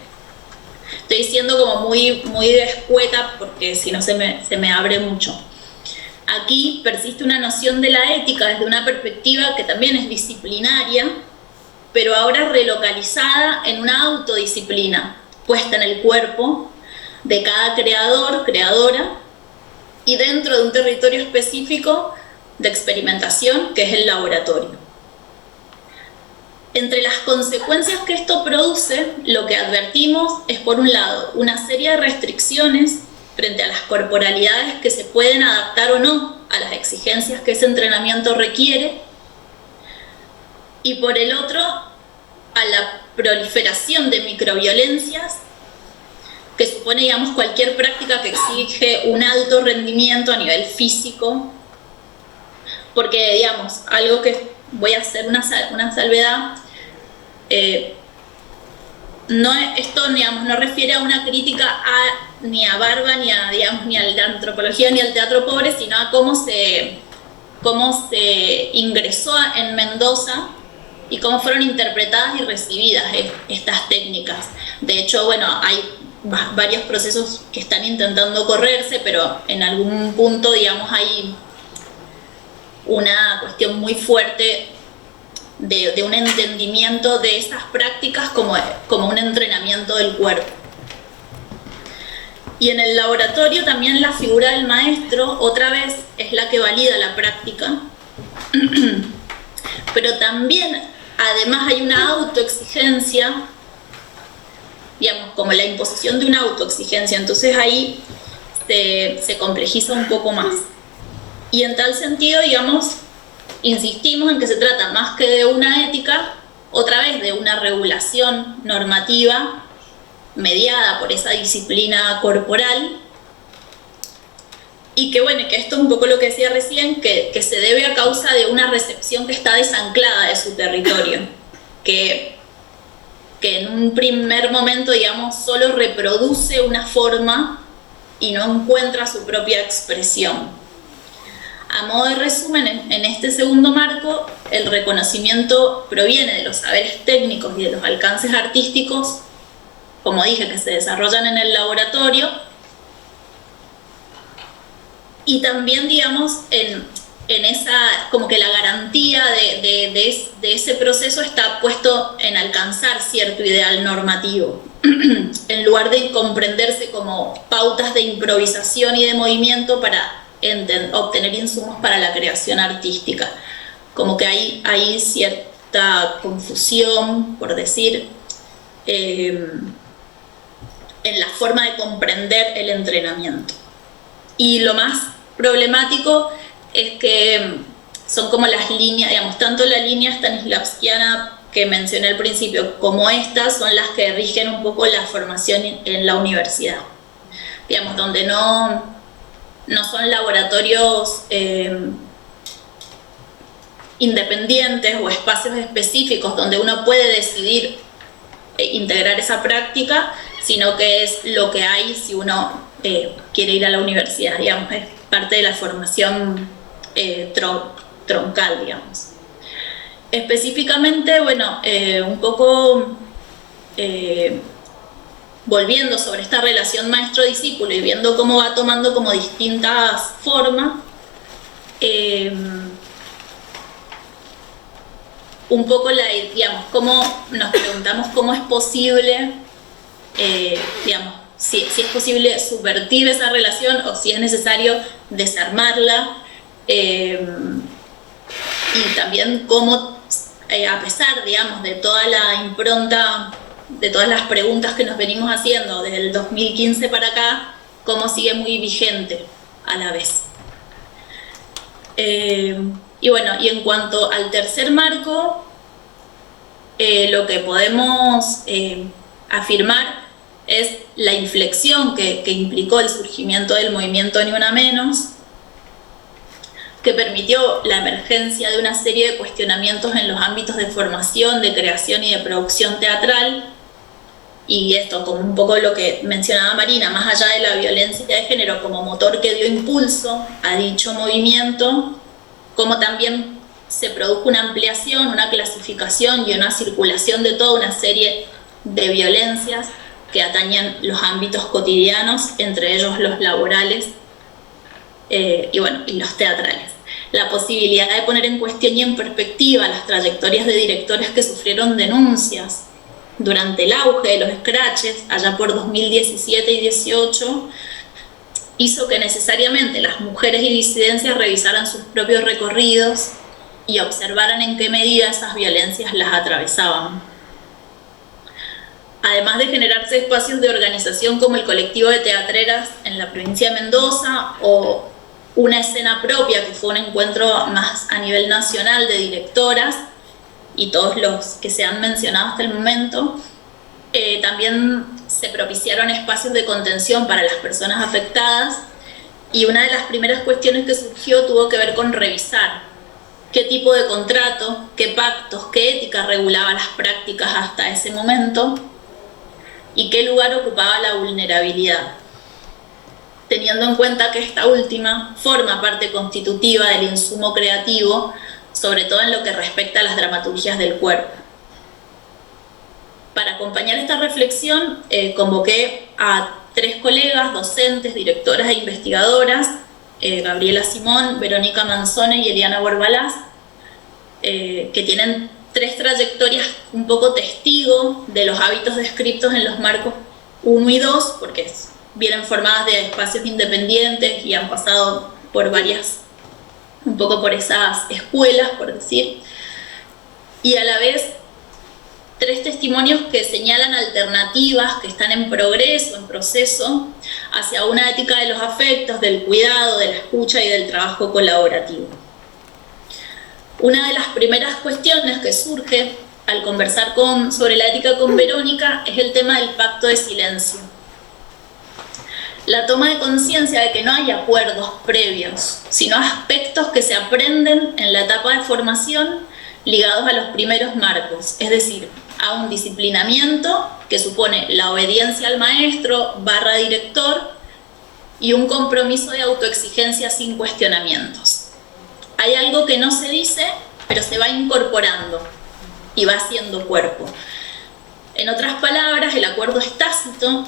Estoy siendo como muy escueta porque si no se me abre mucho. Aquí persiste una noción de la ética desde una perspectiva que también es disciplinaria, pero ahora relocalizada en una autodisciplina, puesta en el cuerpo de cada creador, creadora, y dentro de un territorio específico de experimentación, que es el laboratorio. Entre las consecuencias que esto produce, lo que advertimos es, por un lado, una serie de restricciones frente a las corporalidades que se pueden adaptar o no a las exigencias que ese entrenamiento requiere, y por el otro, a la proliferación de microviolencias que supone, digamos, cualquier práctica que exige un alto rendimiento a nivel físico, porque, digamos, algo que voy a hacer una salvedad, esto, digamos, no refiere a una crítica ni a Barba, ni a la antropología, ni al teatro pobre, sino a cómo se ingresó en Mendoza y cómo fueron interpretadas y recibidas estas técnicas. De hecho, bueno, hay varios procesos que están intentando correrse, pero en algún punto, digamos, hay una cuestión muy fuerte de un entendimiento de esas prácticas como un entrenamiento del cuerpo. Y en el laboratorio también la figura del maestro, otra vez, es la que valida la práctica, pero también, además, hay una autoexigencia, digamos, como la imposición de una autoexigencia, entonces ahí se complejiza un poco más. Y en tal sentido, digamos, insistimos en que se trata más que de una ética, otra vez de una regulación normativa mediada por esa disciplina corporal, y que, bueno, que esto es un poco lo que decía recién, que se debe a causa de una recepción que está desanclada de su territorio, que en un primer momento, digamos, solo reproduce una forma y no encuentra su propia expresión. A modo de resumen, en este segundo marco, el reconocimiento proviene de los saberes técnicos y de los alcances artísticos, como dije, que se desarrollan en el laboratorio, y también, digamos, en esa, como que la garantía de ese proceso está puesto en alcanzar cierto ideal normativo, en lugar de comprenderse como pautas de improvisación y de movimiento para obtener insumos para la creación artística. Como que hay cierta confusión, por decir, en la forma de comprender el entrenamiento. Y lo más problemático es que son como las líneas, digamos, tanto la línea stanislavskiana que mencioné al principio como estas son las que rigen un poco la formación en la universidad, digamos, donde no son laboratorios independientes o espacios específicos donde uno puede decidir integrar esa práctica, sino que es lo que hay si uno quiere ir a la universidad, digamos, es parte de la formación troncal, digamos. Específicamente, bueno, un poco voy volviendo sobre esta relación maestro-discípulo y viendo cómo va tomando como distintas formas, un poco digamos, cómo nos preguntamos cómo es posible, digamos, si es posible subvertir esa relación o si es necesario desarmarla, y también cómo, a pesar, digamos, de toda la impronta, de todas las preguntas que nos venimos haciendo desde el 2015 para acá, cómo sigue muy vigente a la vez. Y bueno, y en cuanto al tercer marco, lo que podemos afirmar es la inflexión que implicó el surgimiento del movimiento Ni Una Menos, que permitió la emergencia de una serie de cuestionamientos en los ámbitos de formación, de creación y de producción teatral. Y esto, como un poco lo que mencionaba Marina, más allá de la violencia de género como motor que dio impulso a dicho movimiento, como también se produjo una ampliación, una clasificación y una circulación de toda una serie de violencias que atañen los ámbitos cotidianos, entre ellos los laborales y los teatrales. La posibilidad de poner en cuestión y en perspectiva las trayectorias de directores que sufrieron denuncias durante el auge de los scratches, allá por 2017 y 2018, hizo que necesariamente las mujeres y disidencias revisaran sus propios recorridos y observaran en qué medida esas violencias las atravesaban. Además de generarse espacios de organización como el colectivo de teatreras en la provincia de Mendoza o una escena propia, que fue un encuentro más a nivel nacional de directoras, y todos los que se han mencionado hasta el momento, también se propiciaron espacios de contención para las personas afectadas, y una de las primeras cuestiones que surgió tuvo que ver con revisar qué tipo de contrato, qué pactos, qué ética regulaba las prácticas hasta ese momento y qué lugar ocupaba la vulnerabilidad, teniendo en cuenta que esta última forma parte constitutiva del insumo creativo, sobre todo en lo que respecta a las dramaturgias del cuerpo. Para acompañar esta reflexión, convoqué a 3 colegas, docentes, directoras e investigadoras, Gabriela Simón, Verónica Manzone y Eliana Borbalás, que tienen 3 trayectorias un poco testigo de los hábitos descritos en los marcos 1 y 2, porque vienen formadas de espacios independientes y han pasado por varias, un poco por esas escuelas, por decir, y a la vez 3 testimonios que señalan alternativas que están en progreso, en proceso, hacia una ética de los afectos, del cuidado, de la escucha y del trabajo colaborativo. Una de las primeras cuestiones que surge al conversar sobre la ética con Verónica es el tema del pacto de silencio. La toma de conciencia de que no hay acuerdos previos, sino aspectos que se aprenden en la etapa de formación ligados a los primeros marcos, es decir, a un disciplinamiento que supone la obediencia al maestro / director y un compromiso de autoexigencia sin cuestionamientos. Hay algo que no se dice, pero se va incorporando y va haciendo cuerpo. En otras palabras, el acuerdo es tácito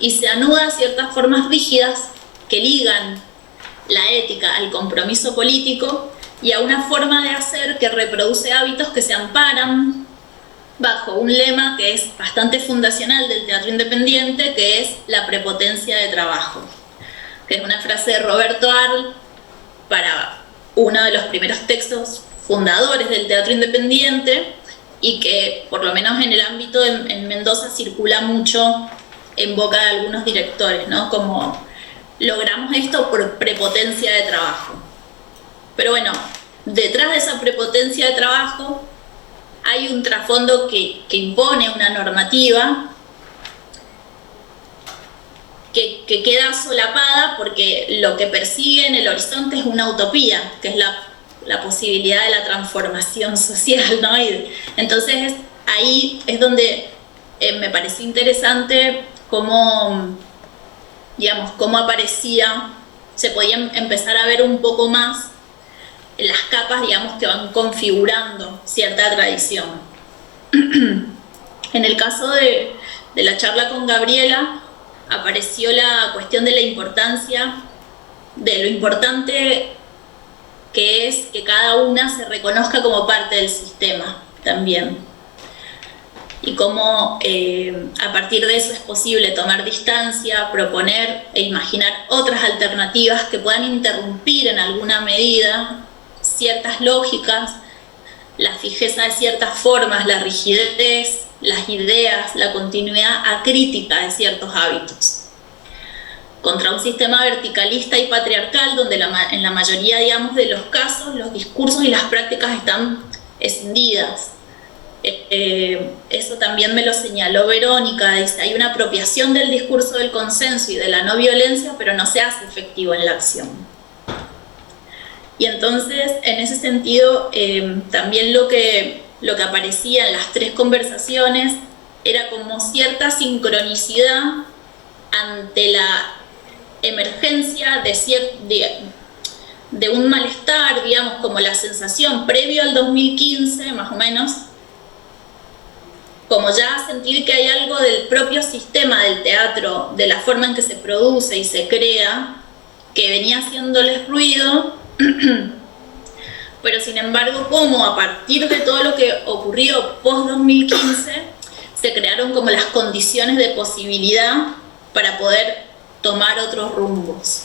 y se anuda a ciertas formas rígidas que ligan la ética al compromiso político y a una forma de hacer que reproduce hábitos que se amparan bajo un lema que es bastante fundacional del teatro independiente, que es la prepotencia de trabajo, que es una frase de Roberto Arlt para uno de los primeros textos fundadores del teatro independiente, y que por lo menos en el ámbito en Mendoza circula mucho en boca de algunos directores, ¿no? Como logramos esto por prepotencia de trabajo. Pero bueno, detrás de esa prepotencia de trabajo hay un trasfondo que impone una normativa que queda solapada porque lo que persigue en el horizonte es una utopía, que es la posibilidad de la transformación social, ¿no? Y entonces ahí es donde me pareció interesante cómo, digamos, cómo aparecía, se podía empezar a ver un poco más las capas, digamos, que van configurando cierta tradición. En el caso de la charla con Gabriela apareció la cuestión de la importancia, de lo importante que es que cada una se reconozca como parte del sistema también. Y cómo a partir de eso es posible tomar distancia, proponer e imaginar otras alternativas que puedan interrumpir en alguna medida ciertas lógicas, la fijeza de ciertas formas, la rigidez, las ideas, la continuidad acrítica de ciertos hábitos. Contra un sistema verticalista y patriarcal donde en la mayoría, digamos, de los casos los discursos y las prácticas están escindidas. Eso también me lo señaló Verónica, dice, hay una apropiación del discurso del consenso y de la no violencia, pero no se hace efectivo en la acción. Y entonces, en ese sentido, también lo que aparecía en las 3 conversaciones era como cierta sincronicidad ante la emergencia de un malestar, digamos, como la sensación previo al 2015, más o menos, como ya sentir que hay algo del propio sistema del teatro, de la forma en que se produce y se crea, que venía haciéndoles ruido, pero sin embargo, como a partir de todo lo que ocurrió post-2015, se crearon como las condiciones de posibilidad para poder tomar otros rumbos.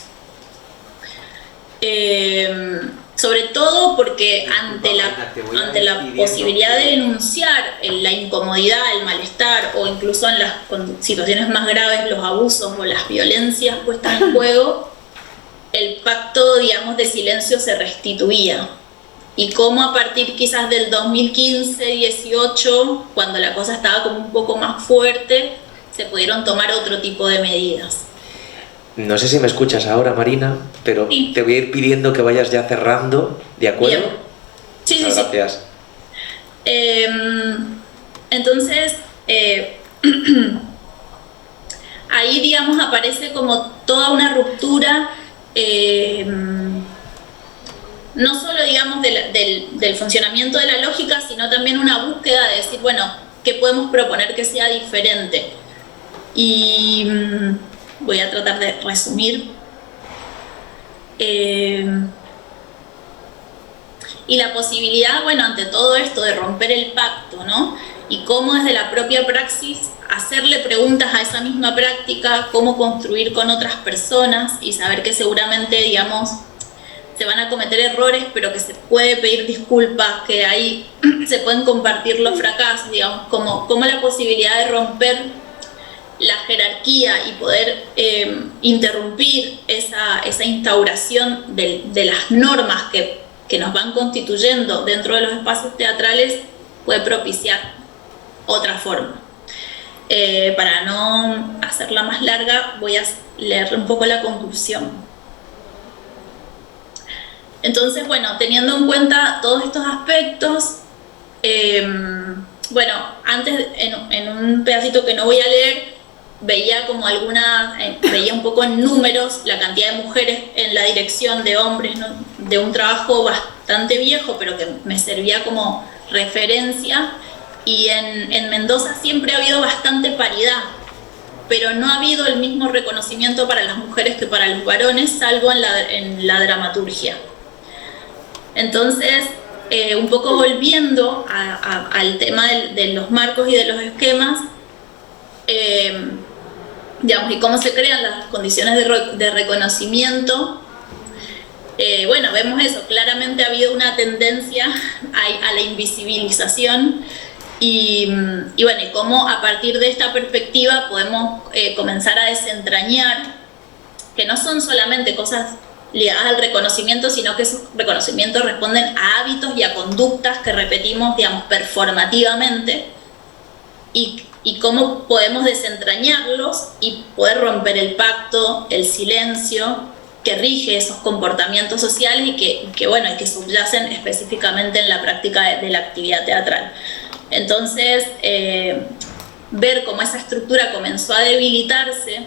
Sobre todo porque ante la posibilidad de denunciar la incomodidad, el malestar o incluso en las situaciones más graves los abusos o las violencias puestas en juego, el pacto, digamos, de silencio se restituía. Y cómo a partir quizás del 2015-18, cuando la cosa estaba como un poco más fuerte, se pudieron tomar otro tipo de medidas. No sé si me escuchas ahora, Marina, pero sí, te voy a ir pidiendo que vayas ya cerrando, ¿de acuerdo? Bien. Sí, Muchas sí, gracias. Sí. Entonces, ahí, digamos, aparece como toda una ruptura, no solo, digamos, del funcionamiento de la lógica, sino también una búsqueda de decir, bueno, ¿qué podemos proponer que sea diferente? Y voy a tratar de resumir. Y la posibilidad, bueno, ante todo esto de romper el pacto, ¿no? Y cómo desde la propia praxis hacerle preguntas a esa misma práctica, cómo construir con otras personas y saber que seguramente, digamos, se van a cometer errores, pero que se puede pedir disculpas, que ahí se pueden compartir los fracasos, digamos, como la posibilidad de romper la jerarquía y poder interrumpir esa instauración de las normas que nos van constituyendo dentro de los espacios teatrales puede propiciar otra forma. Para no hacerla más larga, voy a leer un poco la conclusión. Entonces, bueno, teniendo en cuenta todos estos aspectos, bueno, antes en un pedacito que no voy a leer, veía como veía un poco en números la cantidad de mujeres en la dirección de hombres, ¿no? De un trabajo bastante viejo, pero que me servía como referencia. Y en Mendoza siempre ha habido bastante paridad, pero no ha habido el mismo reconocimiento para las mujeres que para los varones, salvo en la dramaturgia. Entonces, un poco volviendo al tema de los marcos y de los esquemas, digamos, y cómo se crean las condiciones de reconocimiento, bueno, vemos eso, claramente ha habido una tendencia a la invisibilización y bueno, y cómo a partir de esta perspectiva podemos comenzar a desentrañar que no son solamente cosas ligadas al reconocimiento, sino que esos reconocimientos responden a hábitos y a conductas que repetimos, digamos, performativamente, y cómo podemos desentrañarlos y poder romper el pacto, el silencio que rige esos comportamientos sociales y que bueno, y que subyacen específicamente en la práctica de la actividad teatral. Entonces, ver cómo esa estructura comenzó a debilitarse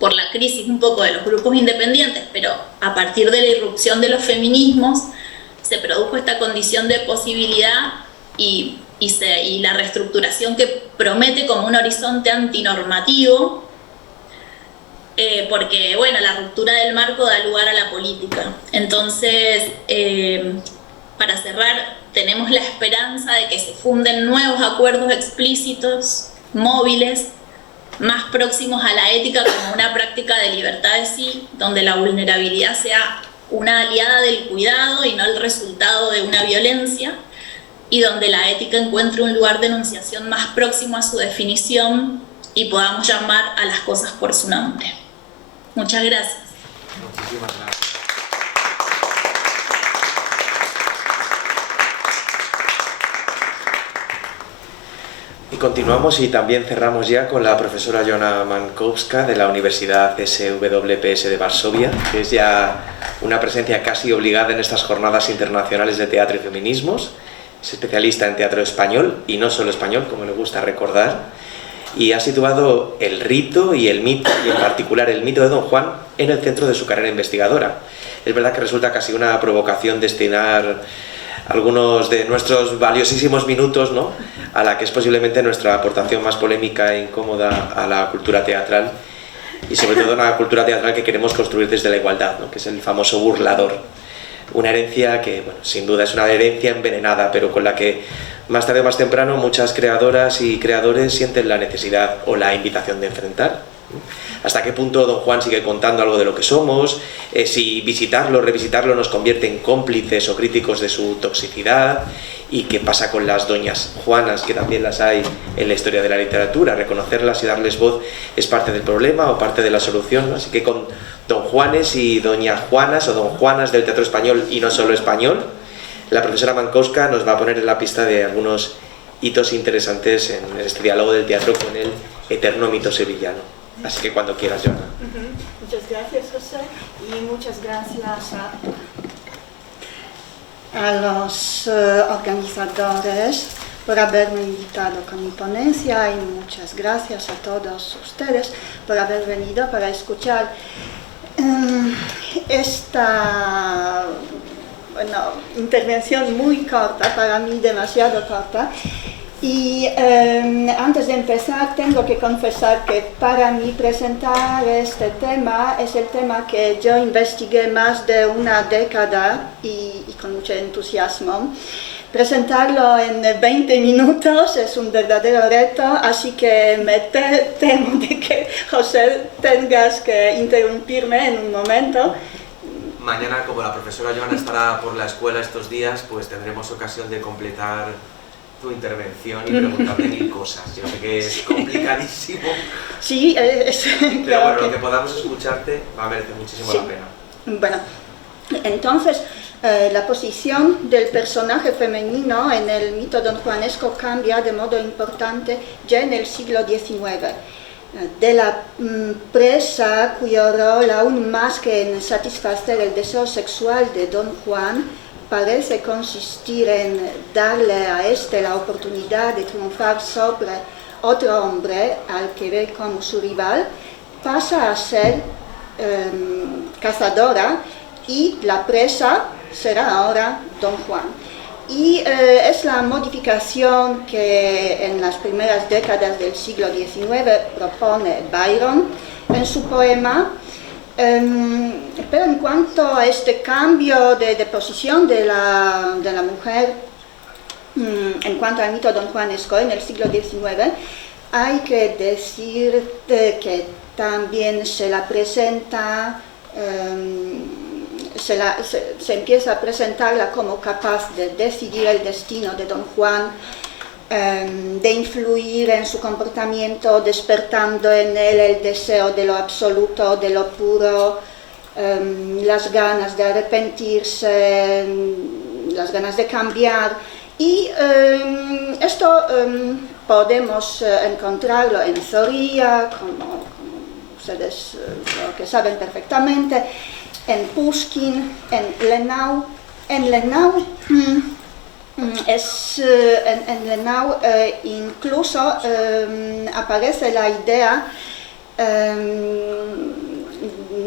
por la crisis un poco de los grupos independientes, pero a partir de la irrupción de los feminismos se produjo esta condición de posibilidad y y la reestructuración que promete como un horizonte antinormativo, porque bueno, la ruptura del marco da lugar a la política. Entonces, para cerrar, tenemos la esperanza de que se funden nuevos acuerdos explícitos, móviles, más próximos a la ética como una práctica de libertad de sí, donde la vulnerabilidad sea una aliada del cuidado y no el resultado de una violencia, y donde la ética encuentre un lugar de enunciación más próximo a su definición y podamos llamar a las cosas por su nombre. Muchas gracias. Muchísimas gracias. Y continuamos y también cerramos ya con la profesora Joanna Mankowska de la Universidad SWPS de Varsovia, que es ya una presencia casi obligada en estas jornadas internacionales de teatro y feminismos. Es especialista en teatro español y no solo español, como le gusta recordar, y ha situado el rito y el mito, y en particular el mito de Don Juan, en el centro de su carrera investigadora. Es verdad que resulta casi una provocación destinar algunos de nuestros valiosísimos minutos, ¿no?, a la que es posiblemente nuestra aportación más polémica e incómoda a la cultura teatral, y sobre todo una cultura teatral que queremos construir desde la igualdad, ¿no?, que es el famoso burlador. Una herencia que, bueno, sin duda es una herencia envenenada, pero con la que más tarde o más temprano muchas creadoras y creadores sienten la necesidad o la invitación de enfrentar. ¿Hasta qué punto Don Juan sigue contando algo de lo que somos? Si visitarlo, revisitarlo nos convierte en cómplices o críticos de su toxicidad. ¿Y qué pasa con las doñas Juanas, que también las hay en la historia de la literatura? Reconocerlas y darles voz es parte del problema o parte de la solución, ¿no? Así que con Don Juanes y Doña Juanas o Don Juanas del teatro español y no solo español, la profesora Mankowska nos va a poner en la pista de algunos hitos interesantes en este diálogo del teatro con el eterno mito sevillano. Así que cuando quieras, Joanna. Muchas gracias, José, y muchas gracias a los organizadores por haberme invitado con mi ponencia, y muchas gracias a todos ustedes por haber venido para escuchar esta intervención muy corta, para mí demasiado corta. Y antes de empezar tengo que confesar que para mí presentar este tema es el tema que yo investigué más de una década y con mucho entusiasmo. Presentarlo en 20 minutos es un verdadero reto, así que me temo de que, José, tengas que interrumpirme en un momento. Mañana, como la profesora Joanna estará por la escuela estos días, pues tendremos ocasión de completar tu intervención y preguntarte mil cosas. Yo sé que es complicadísimo. Sí, pero claro, bueno, lo que podamos escucharte va a merecer muchísimo la pena. Bueno, entonces la posición del personaje femenino en el mito donjuanesco cambia de modo importante ya en el siglo XIX. De la presa, cuyo rol aún más que en satisfacer el deseo sexual de Don Juan parece consistir en darle a este la oportunidad de triunfar sobre otro hombre al que ve como su rival, pasa a ser cazadora, y la presa será ahora Don Juan. Y es la modificación que en las primeras décadas del siglo XIX propone Byron en su poema. Pero en cuanto a este cambio de posición de la mujer, en cuanto al mito donjuanesco en el siglo XIX, hay que decir que también se la presenta, se empieza a presentarla como capaz de decidir el destino de Don Juan, de influir en su comportamiento, despertando en él el deseo de lo absoluto, de lo puro, las ganas de arrepentirse, las ganas de cambiar. Y esto podemos encontrarlo en Zoria, como ustedes creo que saben perfectamente, en Pushkin, en Lenau. En Lenau incluso aparece la idea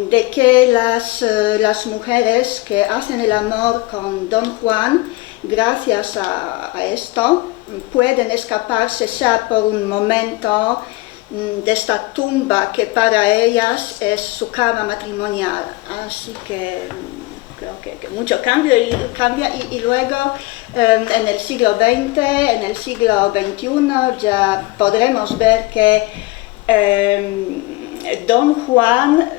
de que las mujeres que hacen el amor con Don Juan, gracias a esto, pueden escaparse ya por un momento de esta tumba que para ellas es su cama matrimonial. Así que creo que mucho cambia y luego en el siglo XX, en el siglo XXI ya podremos ver que Don Juan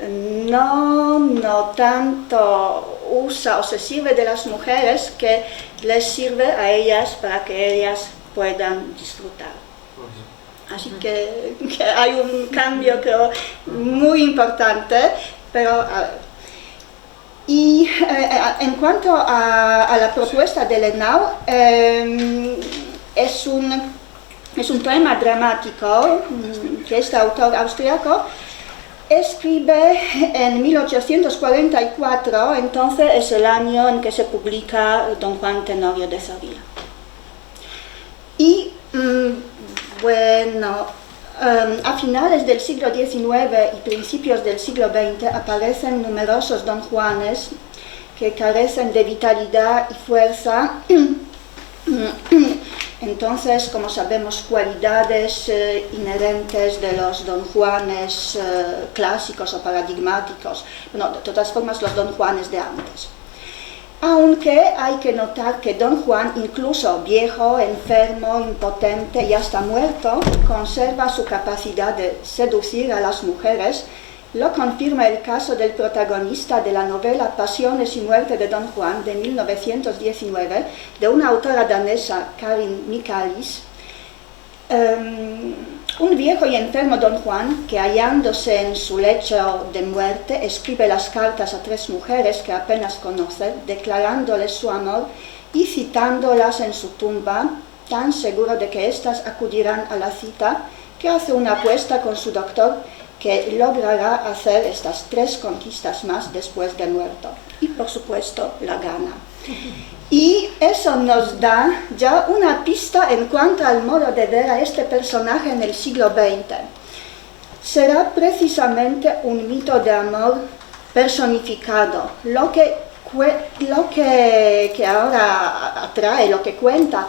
no tanto usa o se sirve de las mujeres, que les sirve a ellas para que ellas puedan disfrutar. Así que hay un cambio, creo, muy importante, pero y en cuanto a la propuesta de Lenau, es un tema dramático que este autor austriaco escribe en 1844, entonces es el año en que se publica Don Juan Tenorio de Sevilla. Y bueno, a finales del siglo XIX y principios del siglo XX aparecen numerosos Don Juanes que carecen de vitalidad y fuerza. Entonces, como sabemos, cualidades inherentes de los Don Juanes clásicos o paradigmáticos, bueno, de todas formas los Don Juanes de antes. Aunque hay que notar que Don Juan, incluso viejo, enfermo, impotente y hasta muerto, conserva su capacidad de seducir a las mujeres. Lo confirma el caso del protagonista de la novela Pasiones y muerte de Don Juan de 1919, de una autora danesa, Karin Michaelis. Un viejo y enfermo Don Juan, que hallándose en su lecho de muerte, escribe las cartas a 3 mujeres que apenas conoce, declarándoles su amor y citándolas en su tumba, tan seguro de que éstas acudirán a la cita, que hace una apuesta con su doctor que logrará hacer estas 3 conquistas más después de muerto. Y por supuesto la gana. Y eso nos da ya una pista en cuanto al modo de ver a este personaje en el siglo XX. Será precisamente un mito de amor personificado. Lo que ahora atrae, lo que cuenta,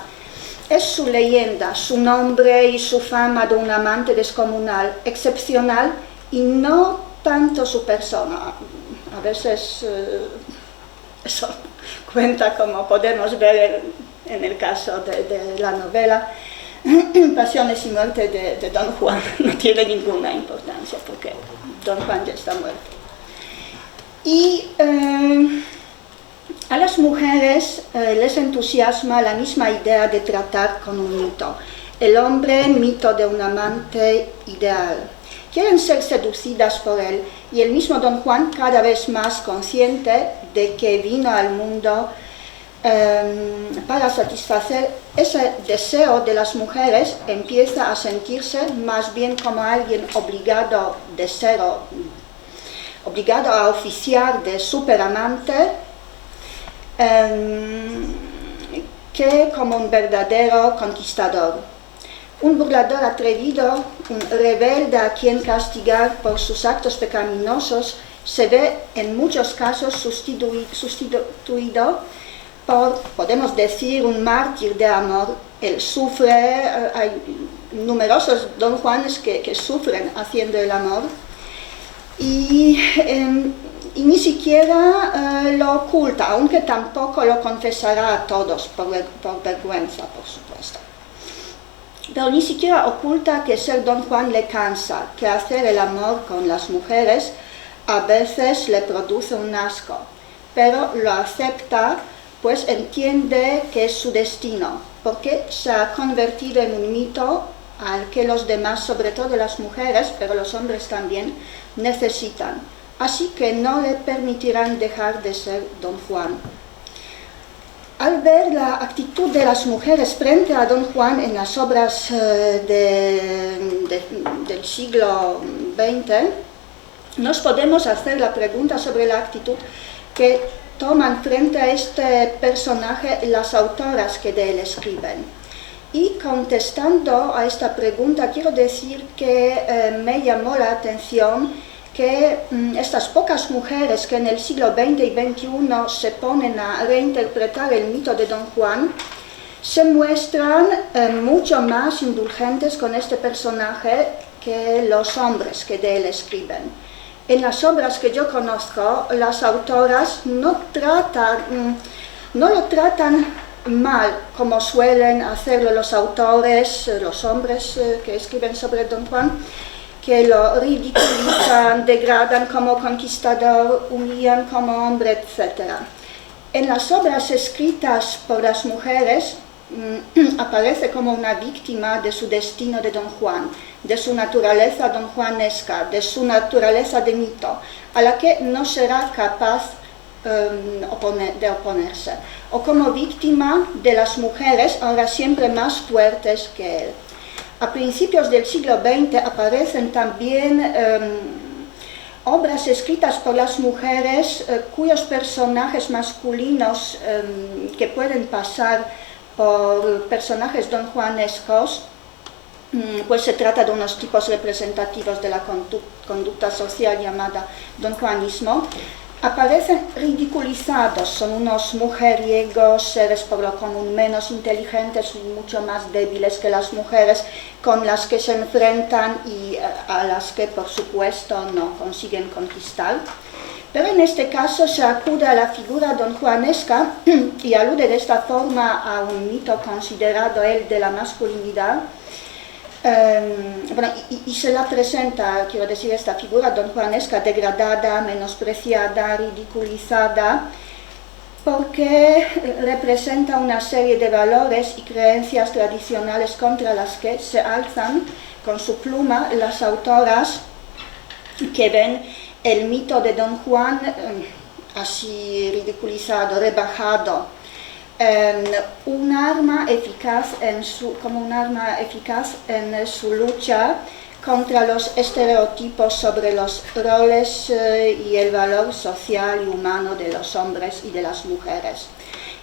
es su leyenda, su nombre y su fama de un amante descomunal, excepcional, y no tanto su persona. A veces eso cuenta, como podemos ver en el caso de la novela Pasiones y muerte de Don Juan. No tiene ninguna importancia porque Don Juan ya está muerto. Y a las mujeres les entusiasma la misma idea de tratar con un mito. El hombre, mito de un amante ideal. Quieren ser seducidas por él, y el mismo Don Juan, cada vez más consciente de que vino al mundo para satisfacer ese deseo de las mujeres, empieza a sentirse más bien como alguien obligado a oficiar de superamante, que como un verdadero conquistador. Un burlador atrevido, un rebelde a quien castigar por sus actos pecaminosos, se ve en muchos casos sustituido por, podemos decir, un mártir de amor. Él sufre, hay numerosos Don Juanes que sufren haciendo el amor, y ni siquiera lo oculta, aunque tampoco lo confesará a todos por vergüenza, por supuesto. Pero ni siquiera oculta que ser Don Juan le cansa, que hacer el amor con las mujeres a veces le produce un asco, pero lo acepta, pues entiende que es su destino, porque se ha convertido en un mito al que los demás, sobre todo las mujeres, pero los hombres también, necesitan. Así que no le permitirán dejar de ser Don Juan. Al ver la actitud de las mujeres frente a Don Juan en las obras del siglo XX, nos podemos hacer la pregunta sobre la actitud que toman frente a este personaje las autoras que de él escriben. Y contestando a esta pregunta, quiero decir que me llamó la atención que estas pocas mujeres que en el siglo XX y XXI se ponen a reinterpretar el mito de Don Juan se muestran mucho más indulgentes con este personaje que los hombres que de él escriben. En las obras que yo conozco, las autoras no lo tratan mal, como suelen hacerlo los autores, los hombres que escriben sobre Don Juan, que lo ridiculizan, degradan como conquistador, humillan como hombre, etc. En las obras escritas por las mujeres, aparece como una víctima de su destino de Don Juan, de su naturaleza donjuanesca, de su naturaleza de mito, a la que no será capaz de oponerse, o como víctima de las mujeres ahora siempre más fuertes que él. A principios del siglo XX aparecen también obras escritas por las mujeres cuyos personajes masculinos que pueden pasar por personajes donjuanescos, pues se trata de unos tipos representativos de la conducta social llamada donjuanismo, aparecen ridiculizados, son unos mujeriegos, seres por lo común menos inteligentes y mucho más débiles que las mujeres con las que se enfrentan y a las que por supuesto no consiguen conquistar. Pero en este caso se acude a la figura donjuanesca y alude de esta forma a un mito considerado él de la masculinidad. Y se la presenta, quiero decir, esta figura donjuanesca degradada, menospreciada, ridiculizada, porque representa una serie de valores y creencias tradicionales contra las que se alzan con su pluma las autoras que ven el mito de Don Juan así ridiculizado, rebajado, un arma eficaz como un arma eficaz en su lucha contra los estereotipos sobre los roles y el valor social y humano de los hombres y de las mujeres.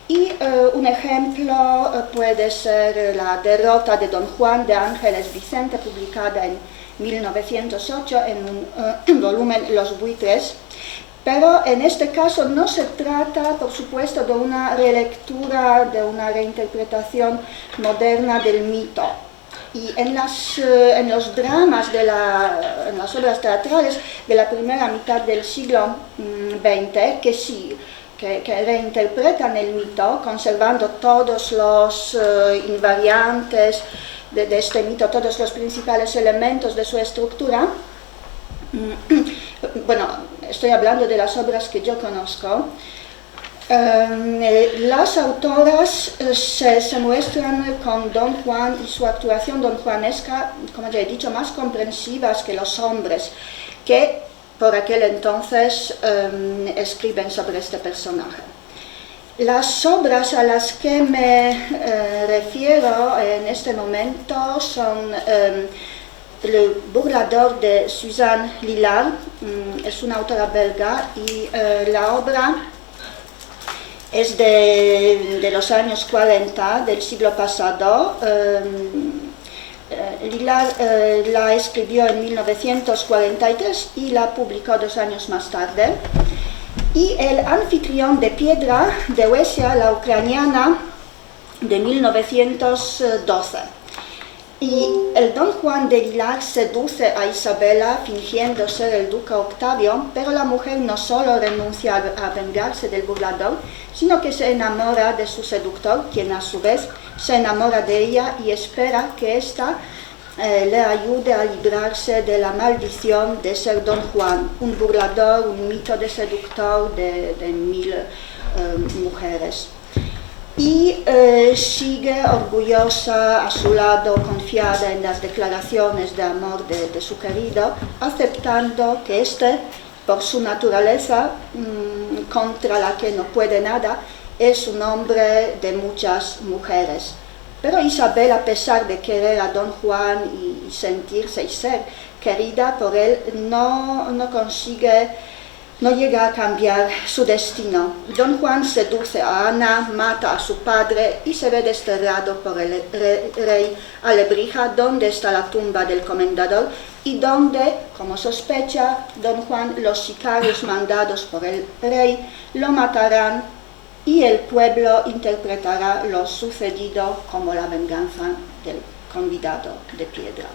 Y un ejemplo puede ser la derrota de Don Juan de Ángeles Vicente, publicada en 1908 en un volumen Los Buitres, pero en este caso no se trata, por supuesto, de una relectura, de una reinterpretación moderna del mito. Y en los dramas, en las obras teatrales de la primera mitad del siglo XX, que reinterpretan el mito, conservando todos los invariantes de este mito, todos los principales elementos de su estructura. Bueno, estoy hablando de las obras que yo conozco. Las autoras se muestran con Don Juan y su actuación donjuanesca, como ya he dicho, más comprensivas que los hombres, que por aquel entonces escriben sobre este personaje. Las obras a las que me refiero en este momento son Le Burlador de Suzanne Lillard, es una autora belga, y la obra es de los años 40 del siglo pasado. Lillard la escribió en 1943 y la publicó 2 años más tarde. Y El anfitrión de piedra de Wesia, la ucraniana, de 1912. Y el Don Juan de Lillard seduce a Isabela fingiendo ser el duque Octavio, pero la mujer no solo renuncia a vengarse del burlador, sino que se enamora de su seductor, quien a su vez se enamora de ella y espera que ésta le ayude a librarse de la maldición de ser Don Juan, un burlador, un mito de seductor de 1000 mujeres. Y sigue orgullosa a su lado, confiada en las declaraciones de amor de su querido, aceptando que éste, por su naturaleza, contra la que no puede nada, es un hombre de muchas mujeres. Pero Isabel, a pesar de querer a Don Juan y sentirse y ser querida por él, no llega a cambiar su destino. Don Juan seduce a Ana, mata a su padre y se ve desterrado por el rey a Lebrija, donde está la tumba del comendador y donde, como sospecha Don Juan, los sicarios mandados por el rey lo matarán y el pueblo interpretará lo sucedido como la venganza del convidado de piedra.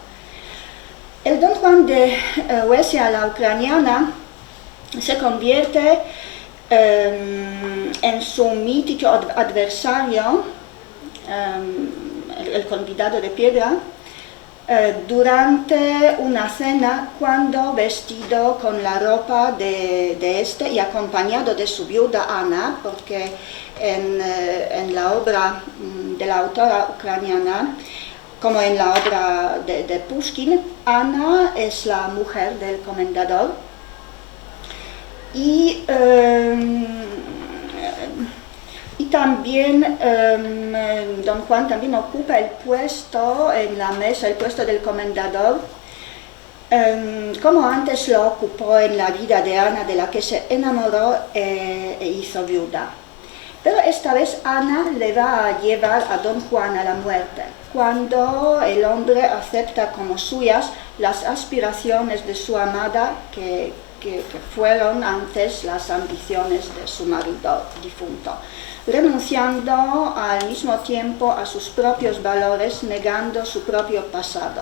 El Don Juan de Huesia, la ucraniana, se convierte en su mítico adversario, el convidado de piedra, durante una cena cuando, vestido con la ropa de este y acompañado de su viuda Ana, porque en la obra de la autora ucraniana, como en la obra de Pushkin, Ana es la mujer del comendador y también Don Juan también ocupa el puesto en la mesa, el puesto del comendador, como antes lo ocupó en la vida de Ana, de la que se enamoró e hizo viuda. Pero esta vez Ana le va a llevar a Don Juan a la muerte, cuando el hombre acepta como suyas las aspiraciones de su amada que fueron antes las ambiciones de su marido difunto, renunciando al mismo tiempo a sus propios valores, negando su propio pasado.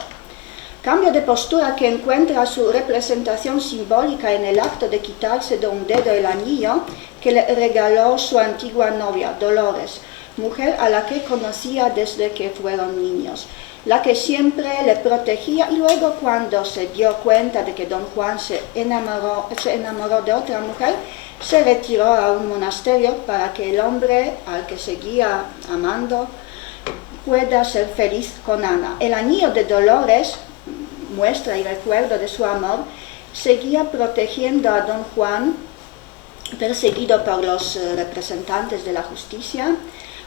Cambio de postura que encuentra su representación simbólica en el acto de quitarse de un dedo el anillo que le regaló su antigua novia, Dolores, mujer a la que conocía desde que fueron niños, la que siempre le protegía, y luego cuando se dio cuenta de que Don Juan se enamoró de otra mujer, se retiró a un monasterio para que el hombre al que seguía amando pueda ser feliz con Ana. El anillo de Dolores, muestra y recuerdo de su amor, seguía protegiendo a Don Juan, perseguido por los representantes de la justicia,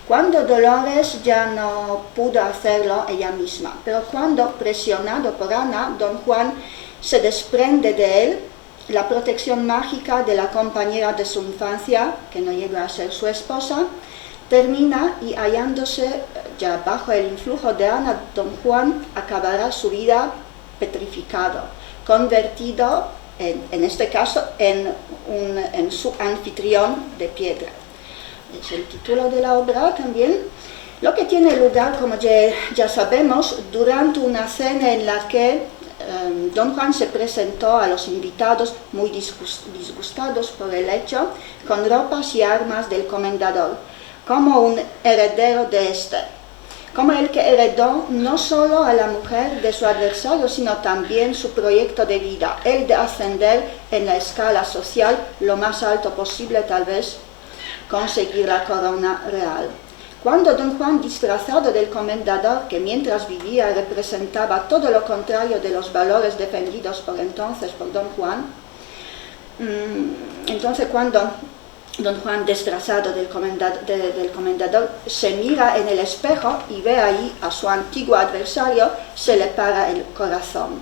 cuando Dolores ya no pudo hacerlo ella misma. Pero cuando, presionado por Ana, Don Juan se desprende de él, la protección mágica de la compañera de su infancia, que no llegó a ser su esposa, termina, y hallándose ya bajo el influjo de Ana, Don Juan acabará su vida petrificado, convertido, en este caso, en su anfitrión de piedra. Es el título de la obra también, lo que tiene lugar, como ya sabemos, durante una cena en la que Don Juan se presentó a los invitados muy disgustados por el hecho, con ropas y armas del comendador, como un heredero de este, como el que heredó no solo a la mujer de su adversario, sino también su proyecto de vida, el de ascender en la escala social lo más alto posible, tal vez conseguir la corona real. Cuando Don Juan, disfrazado del comendador, que mientras vivía representaba todo lo contrario de los valores defendidos por entonces por Don Juan, entonces cuando Don Juan, disfrazado del comendador, se mira en el espejo y ve ahí a su antiguo adversario, se le para el corazón.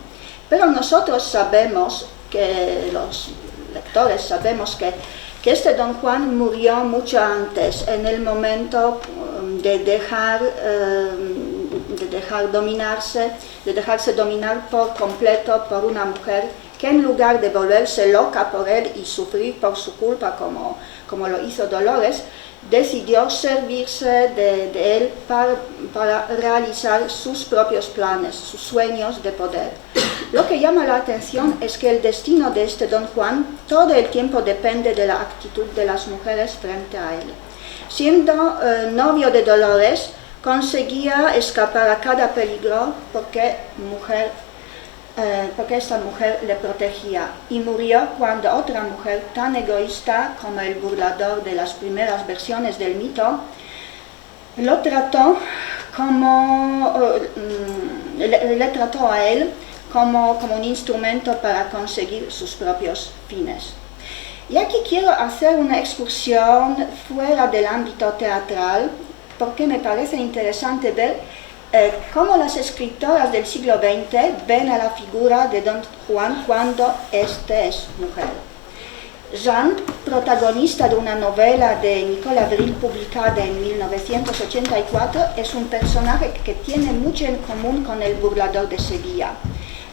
Pero nosotros sabemos, que los lectores sabemos que este Don Juan murió mucho antes, en el momento de dejarse dominar por completo por una mujer que, en lugar de volverse loca por él y sufrir por su culpa como lo hizo Dolores, decidió servirse de él para realizar sus propios planes, sus sueños de poder. Lo que llama la atención es que el destino de este Don Juan todo el tiempo depende de la actitud de las mujeres frente a él. Siendo novio de Dolores, conseguía escapar a cada peligro porque esta mujer le protegía, y murió cuando otra mujer tan egoísta como el burlador de las primeras versiones del mito le trató a él como un instrumento para conseguir sus propios fines. Y aquí quiero hacer una excursión fuera del ámbito teatral, porque me parece interesante ver cómo las escritoras del siglo XX ven a la figura de Don Juan cuando éste es mujer. Jeanne, protagonista de una novela de Nicole Avril publicada en 1984, es un personaje que tiene mucho en común con el burlador de Sevilla.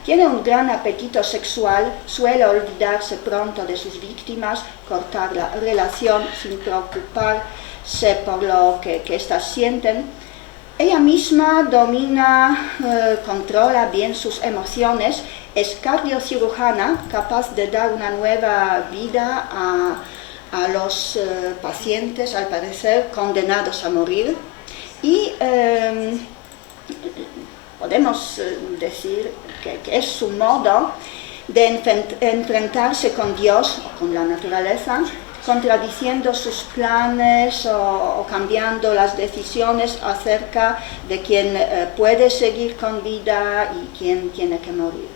Tiene un gran apetito sexual, suele olvidarse pronto de sus víctimas, cortar la relación sin preocuparse sé por lo que estas sienten. Ella misma domina, controla bien sus emociones, es cardiocirujana, capaz de dar una nueva vida a los pacientes, al parecer, condenados a morir. Y podemos decir que es su modo de enfrentarse con Dios o con la naturaleza, contradiciendo sus planes o cambiando las decisiones acerca de quién puede seguir con vida y quién tiene que morir.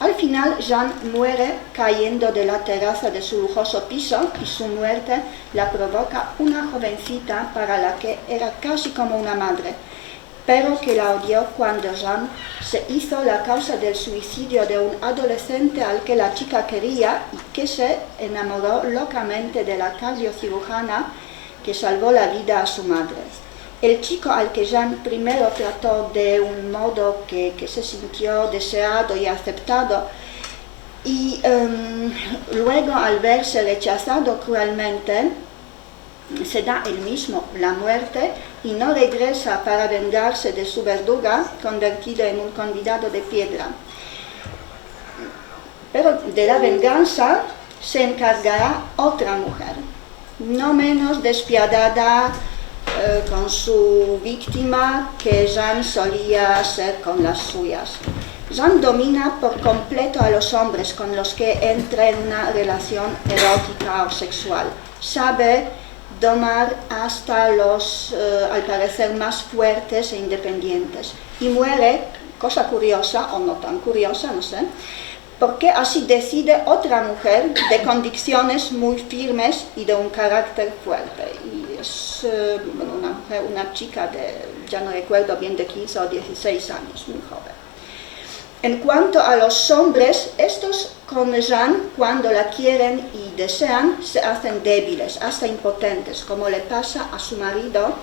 Al final, Jeanne muere cayendo de la terraza de su lujoso piso y su muerte la provoca una jovencita para la que era casi como una madre, pero que la odió cuando Jeanne se hizo la causa del suicidio de un adolescente al que la chica quería y que se enamoró locamente de la cardiocirujana que salvó la vida a su madre. El chico al que Jeanne primero trató de un modo que se sintió deseado y aceptado, y luego al verse rechazado cruelmente, se da él mismo la muerte y no regresa para vengarse de su verduga, convertido en un convidado de piedra. Pero de la venganza se encargará otra mujer, no menos despiadada con su víctima que Jeanne solía ser con las suyas. Jeanne domina por completo a los hombres con los que entra en una relación erótica o sexual. Sabe domar hasta los, al parecer, más fuertes e independientes. Y muere, cosa curiosa, o no tan curiosa, no sé, porque así decide otra mujer de convicciones muy firmes y de un carácter fuerte. Y es una chica de, ya no recuerdo bien, de 15 o 16 años, muy joven. En cuanto a los hombres, estos con Jeanne, cuando la quieren y desean, se hacen débiles, hasta impotentes, como le pasa a su marido,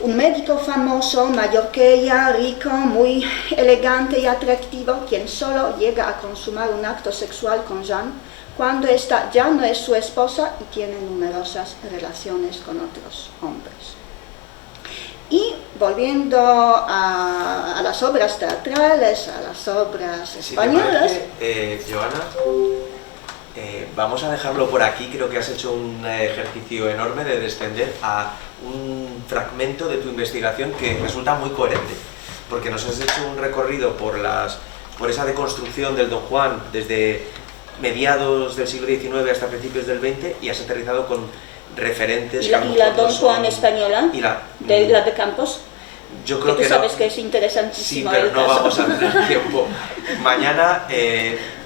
un médico famoso, mayor que ella, rico, muy elegante y atractivo, quien solo llega a consumar un acto sexual con Jeanne cuando ésta ya no es su esposa y tiene numerosas relaciones con otros hombres. Y volviendo a las obras teatrales, a las obras españolas... Joana, vamos a dejarlo por aquí. Creo que has hecho un ejercicio enorme de descender a un fragmento de tu investigación que resulta muy coherente, porque nos has hecho un recorrido por esa deconstrucción del Don Juan desde mediados del siglo XIX hasta principios del XX, y has aterrizado con referentes... ¿Y la Don Juan española? Y la de Campos. Yo creo que tú sabes que es interesantísimo. Sí, pero no vamos a tener tiempo. Mañana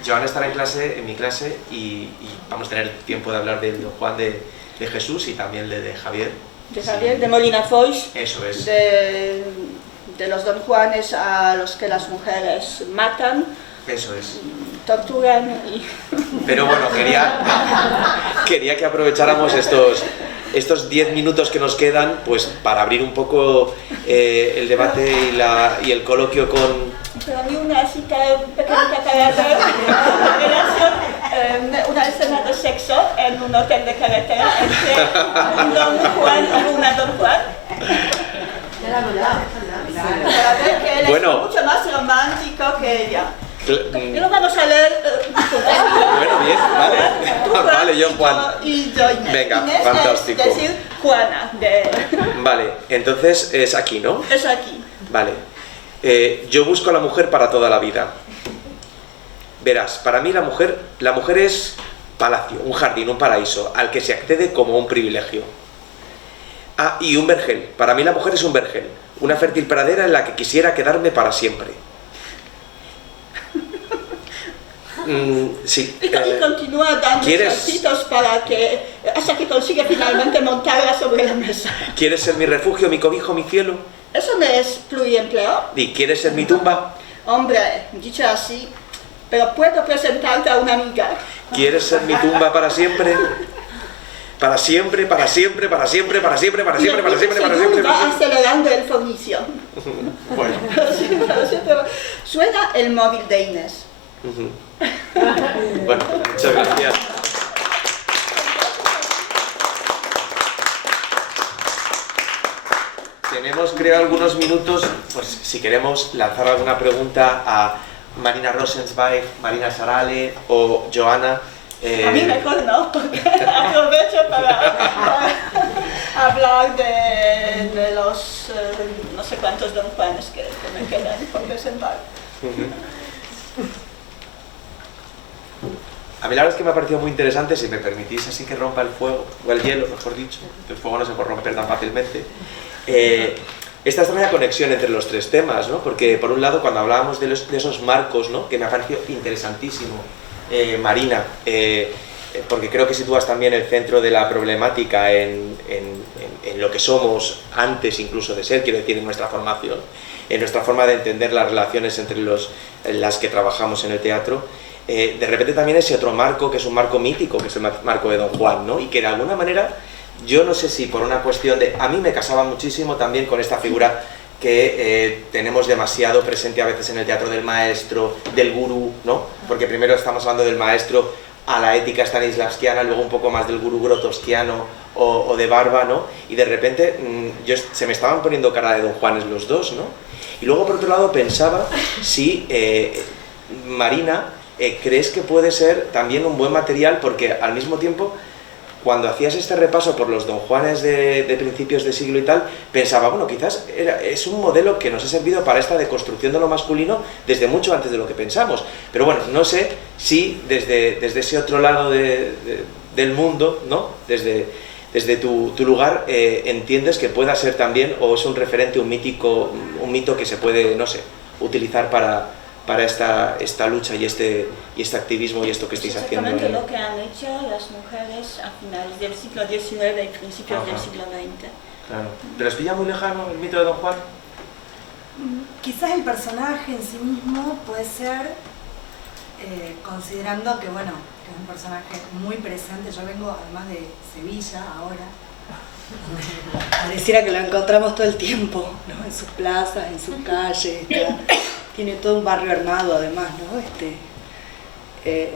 Joana estará en mi clase y vamos a tener tiempo de hablar del Don Juan de Jesús y también de Javier. De Javier, de Molina Foix. Eso es. De los Don Juanes a los que las mujeres matan. Eso es. Torturan y... Pero bueno, quería que aprovecháramos estos 10 minutos que nos quedan, pues para abrir un poco el debate y el coloquio con... Pero a mí una cita pequeñita para ver una escena de sexo en un hotel de carretera entre un Don Juan y una Don Juan. Para ver que él es mucho más romántico que ella. Y lo vamos a leer. Bueno, bien, vale. Vale, yo Juan. Y yo Inés. Venga, Inés fantástico. Es decir, Juana. Vale, entonces es aquí, ¿no? Es aquí. Vale. Yo busco a la mujer para toda la vida. Verás, para mí la mujer es palacio, un jardín, un paraíso, al que se accede como un privilegio. Ah, y un vergel. Para mí la mujer es un vergel, una fértil pradera en la que quisiera quedarme para siempre. Sí. Y continúa dando saltitos hasta que consigue finalmente montarla sobre la mesa. ¿Quieres ser mi refugio, mi cobijo, mi cielo? Eso no es pluriempleo. ¿Y quieres ser mi tumba? Hombre, dicho así, pero puedo presentarte a una amiga. ¿Quieres ser mi tumba para siempre? Para siempre, para siempre, para siempre, para siempre, para siempre, para siempre, para siempre. Va acelerando el fonicio. Bueno. Suena el móvil de Inés. Bueno, muchas gracias. tenemos, creo, algunos minutos, pues si queremos lanzar alguna pregunta a Marina Rosenzweig, Marina Sarale o Joana. A mí mejor no, porque aprovecho para hablar de los no sé cuántos Don Juanes que me quedan por presentar. A mí la verdad es que me ha parecido muy interesante, si me permitís así que rompa el fuego, o el hielo, mejor dicho, el fuego no se puede romper tan fácilmente. Esta extraña conexión entre los tres temas, ¿no? Porque por un lado cuando hablábamos de esos marcos, ¿no? Que me ha parecido interesantísimo, Marina, porque creo que sitúas también el centro de la problemática en lo que somos antes incluso de ser, quiero decir, en nuestra formación, en nuestra forma de entender las relaciones entre las que trabajamos en el teatro. De repente también ese otro marco, que es un marco mítico, que es el marco de Don Juan, ¿no? Y que de alguna manera, yo no sé si por una cuestión de... A mí me casaba muchísimo también con esta figura que tenemos demasiado presente a veces en el teatro del maestro, del gurú, ¿no? Porque primero estamos hablando del maestro a la ética stanislavskiana, luego un poco más del gurú grotowskiano o de Barba, ¿no? Y de repente se me estaban poniendo cara de Don Juanes los dos, ¿no? Y luego por otro lado pensaba si Marina... ¿crees que puede ser también un buen material? Porque al mismo tiempo, cuando hacías este repaso por los Don Juanes de principios de siglo y tal, pensaba, bueno, quizás es un modelo que nos ha servido para esta deconstrucción de lo masculino desde mucho antes de lo que pensamos. Pero bueno, no sé si desde ese otro lado del mundo, ¿no? Desde tu lugar, entiendes que pueda ser también, o es un referente, un mito que se puede, no sé, utilizar para esta lucha y este activismo y esto que estáis haciendo. Exactamente lo que han hecho las mujeres a finales del siglo XIX y principios del siglo XX. Claro. ¿Te les pilla muy lejano el mito de Don Juan? Quizás el personaje en sí mismo puede ser, considerando que, bueno, que es un personaje muy presente. Yo vengo además de Sevilla ahora. Pareciera que lo encontramos todo el tiempo, ¿no? En sus plazas, en sus calles. Tiene todo un barrio armado además, ¿no?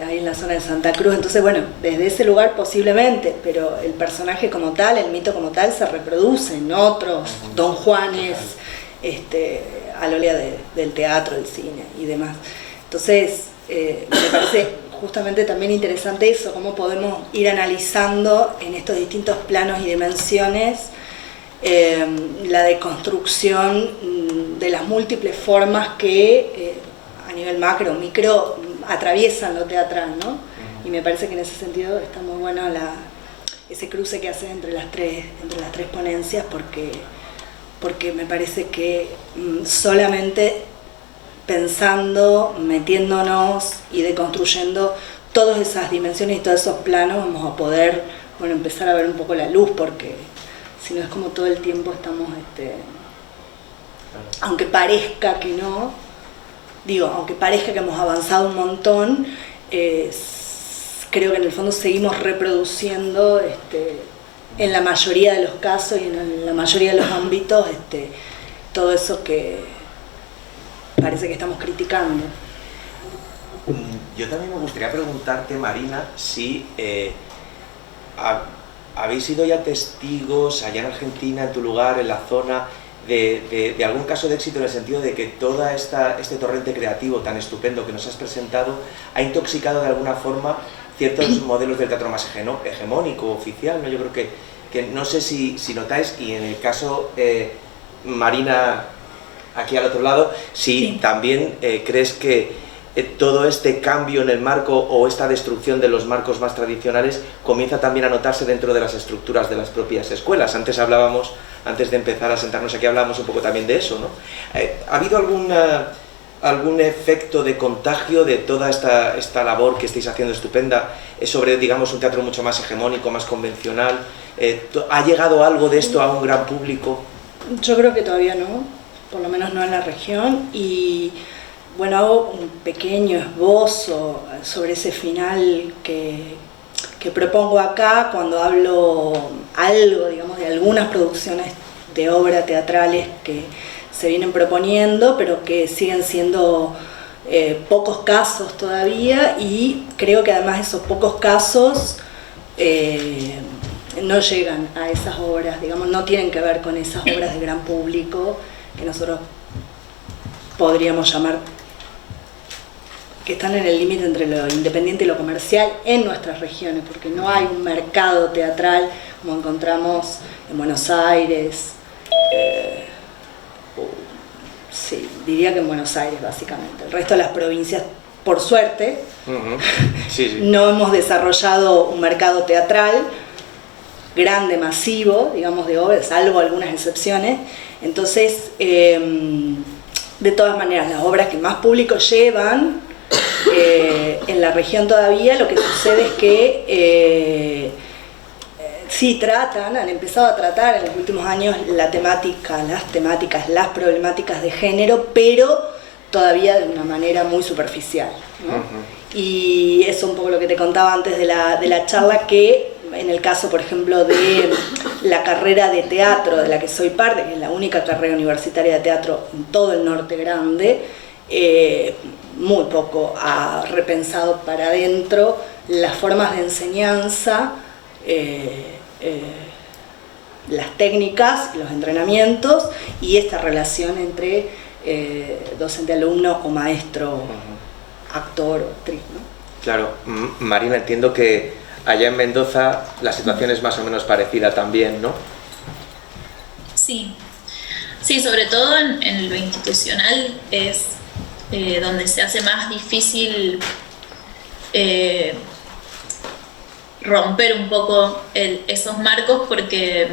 Ahí en la zona de Santa Cruz. Entonces, bueno, desde ese lugar posiblemente, pero el personaje como tal, el mito como tal, se reproduce en otros Don Juanes, al óleo del teatro, del cine y demás. Entonces, me parece justamente también interesante eso, cómo podemos ir analizando en estos distintos planos y dimensiones la deconstrucción de las múltiples formas que a nivel macro o micro atraviesan lo teatral, ¿no? Y me parece que en ese sentido está muy bueno ese cruce que haces entre las tres ponencias, porque me parece que solamente pensando, metiéndonos y deconstruyendo todas esas dimensiones y todos esos planos vamos a poder, bueno, empezar a ver un poco la luz, porque si no es como todo el tiempo estamos, aunque parezca que no, aunque parezca que hemos avanzado un montón, creo que en el fondo seguimos reproduciendo en la mayoría de los casos y en la mayoría de los ámbitos todo eso que parece que estamos criticando. Yo también me gustaría preguntarte, Marina, si habéis sido ya testigos allá en Argentina, en tu lugar, en la zona, de algún caso de éxito, en el sentido de que todo este torrente creativo tan estupendo que nos has presentado ha intoxicado de alguna forma ciertos modelos del teatro más hegemónico, oficial, ¿no? Yo creo que no sé si notáis, y en el caso Marina, aquí al otro lado, si también crees que todo este cambio en el marco o esta destrucción de los marcos más tradicionales comienza también a notarse dentro de las estructuras de las propias escuelas. Antes de empezar a sentarnos aquí, hablábamos un poco también de eso, ¿no? ¿Ha habido algún efecto de contagio de toda esta labor que estáis haciendo estupenda sobre, digamos, un teatro mucho más hegemónico, más convencional? ¿Ha llegado algo de esto a un gran público? Yo creo que todavía no, por lo menos no en la región, y bueno, hago un pequeño esbozo sobre ese final que propongo acá cuando hablo algo, digamos, de algunas producciones de obra teatrales que se vienen proponiendo, pero que siguen siendo pocos casos todavía, y creo que además esos pocos casos no llegan a esas obras, digamos, no tienen que ver con esas obras de gran público que nosotros podríamos llamar, que están en el límite entre lo independiente y lo comercial en nuestras regiones, porque no hay un mercado teatral como encontramos en Buenos Aires, sí, diría que en Buenos Aires básicamente. El resto de las provincias, por suerte, no hemos desarrollado un mercado teatral grande, masivo, digamos, de obras, salvo algunas excepciones. Entonces, de todas maneras, las obras que más público llevan en la región todavía, lo que sucede es que sí han empezado a tratar en los últimos años las problemáticas de género, pero todavía de una manera muy superficial, ¿no? Y eso un poco lo que te contaba antes de la charla, que en el caso, por ejemplo, de la carrera de teatro de la que soy parte, que es la única carrera universitaria de teatro en todo el norte grande, muy poco ha repensado para adentro las formas de enseñanza, las técnicas, los entrenamientos y esta relación entre docente-alumno o maestro, actor o actriz, ¿no? Claro, Marina, entiendo que allá en Mendoza la situación es más o menos parecida también, ¿no? Sí, sobre todo en lo institucional es donde se hace más difícil romper un poco esos marcos, porque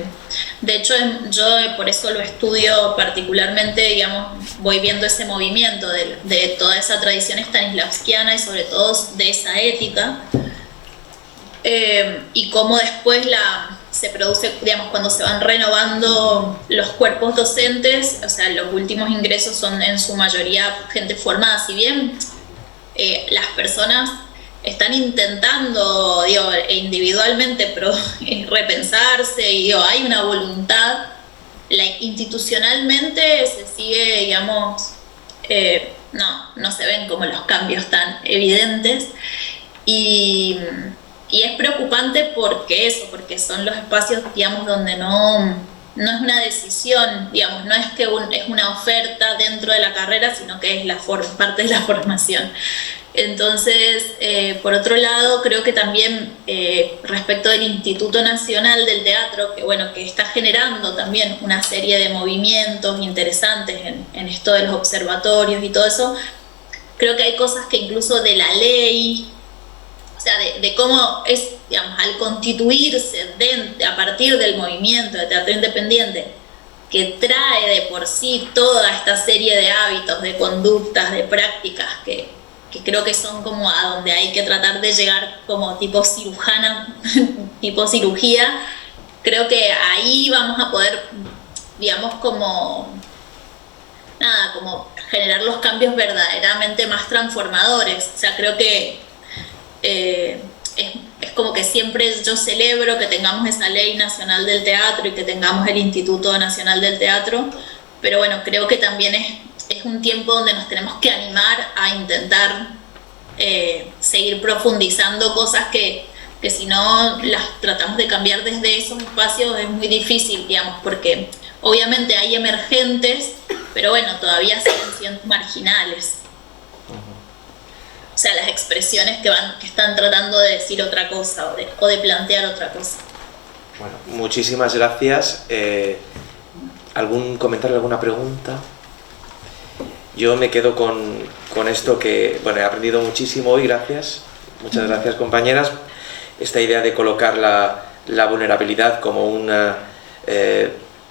de hecho yo por eso lo estudio particularmente, digamos, voy viendo ese movimiento de toda esa tradición stanislavskiana y sobre todo de esa ética, y cómo después se produce, digamos, cuando se van renovando los cuerpos docentes, o sea, los últimos ingresos son en su mayoría gente formada, si bien las personas están intentando, digo, individualmente repensarse y digo, hay una voluntad, institucionalmente se sigue, digamos, no se ven como los cambios tan evidentes y es preocupante porque son los espacios, digamos, donde no es una decisión, digamos, no es que es una oferta dentro de la carrera, sino que es parte de la formación. Entonces, por otro lado, creo que también respecto del Instituto Nacional del Teatro, que está generando también una serie de movimientos interesantes en esto de los observatorios y todo eso, creo que hay cosas que incluso de la ley, o sea, de cómo es, digamos, al constituirse a partir del movimiento de teatro independiente, que trae de por sí toda esta serie de hábitos, de conductas, de prácticas que creo que son como a donde hay que tratar de llegar como tipo cirujana, tipo cirugía. Creo que ahí vamos a poder, digamos, como generar los cambios verdaderamente más transformadores. O sea, creo que es como que siempre yo celebro que tengamos esa ley nacional del teatro y que tengamos el Instituto Nacional del Teatro, pero bueno, creo que también es un tiempo donde nos tenemos que animar a intentar seguir profundizando cosas que si no las tratamos de cambiar desde esos espacios es muy difícil, digamos, porque obviamente hay emergentes, pero bueno, todavía siguen siendo marginales. O sea, las expresiones que están tratando de decir otra cosa o de plantear otra cosa. Bueno, muchísimas gracias. ¿Algún comentario, alguna pregunta? Yo me quedo con esto que, bueno, he aprendido muchísimo hoy, gracias. Muchas gracias, compañeras. Esta idea de colocar la vulnerabilidad como una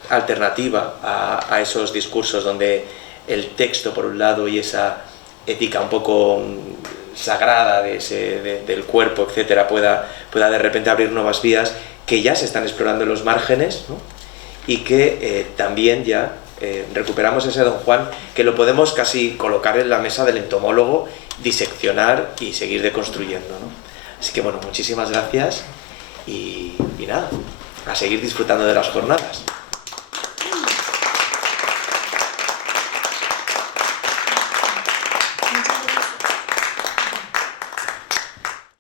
alternativa a esos discursos donde el texto, por un lado, y esa ética un poco sagrada del cuerpo, etcétera, pueda de repente abrir nuevas vías que ya se están explorando en los márgenes, ¿no? Y que también ya recuperamos ese Don Juan, que lo podemos casi colocar en la mesa del entomólogo, diseccionar y seguir deconstruyendo, ¿no? Así que bueno, muchísimas gracias y nada, a seguir disfrutando de las jornadas.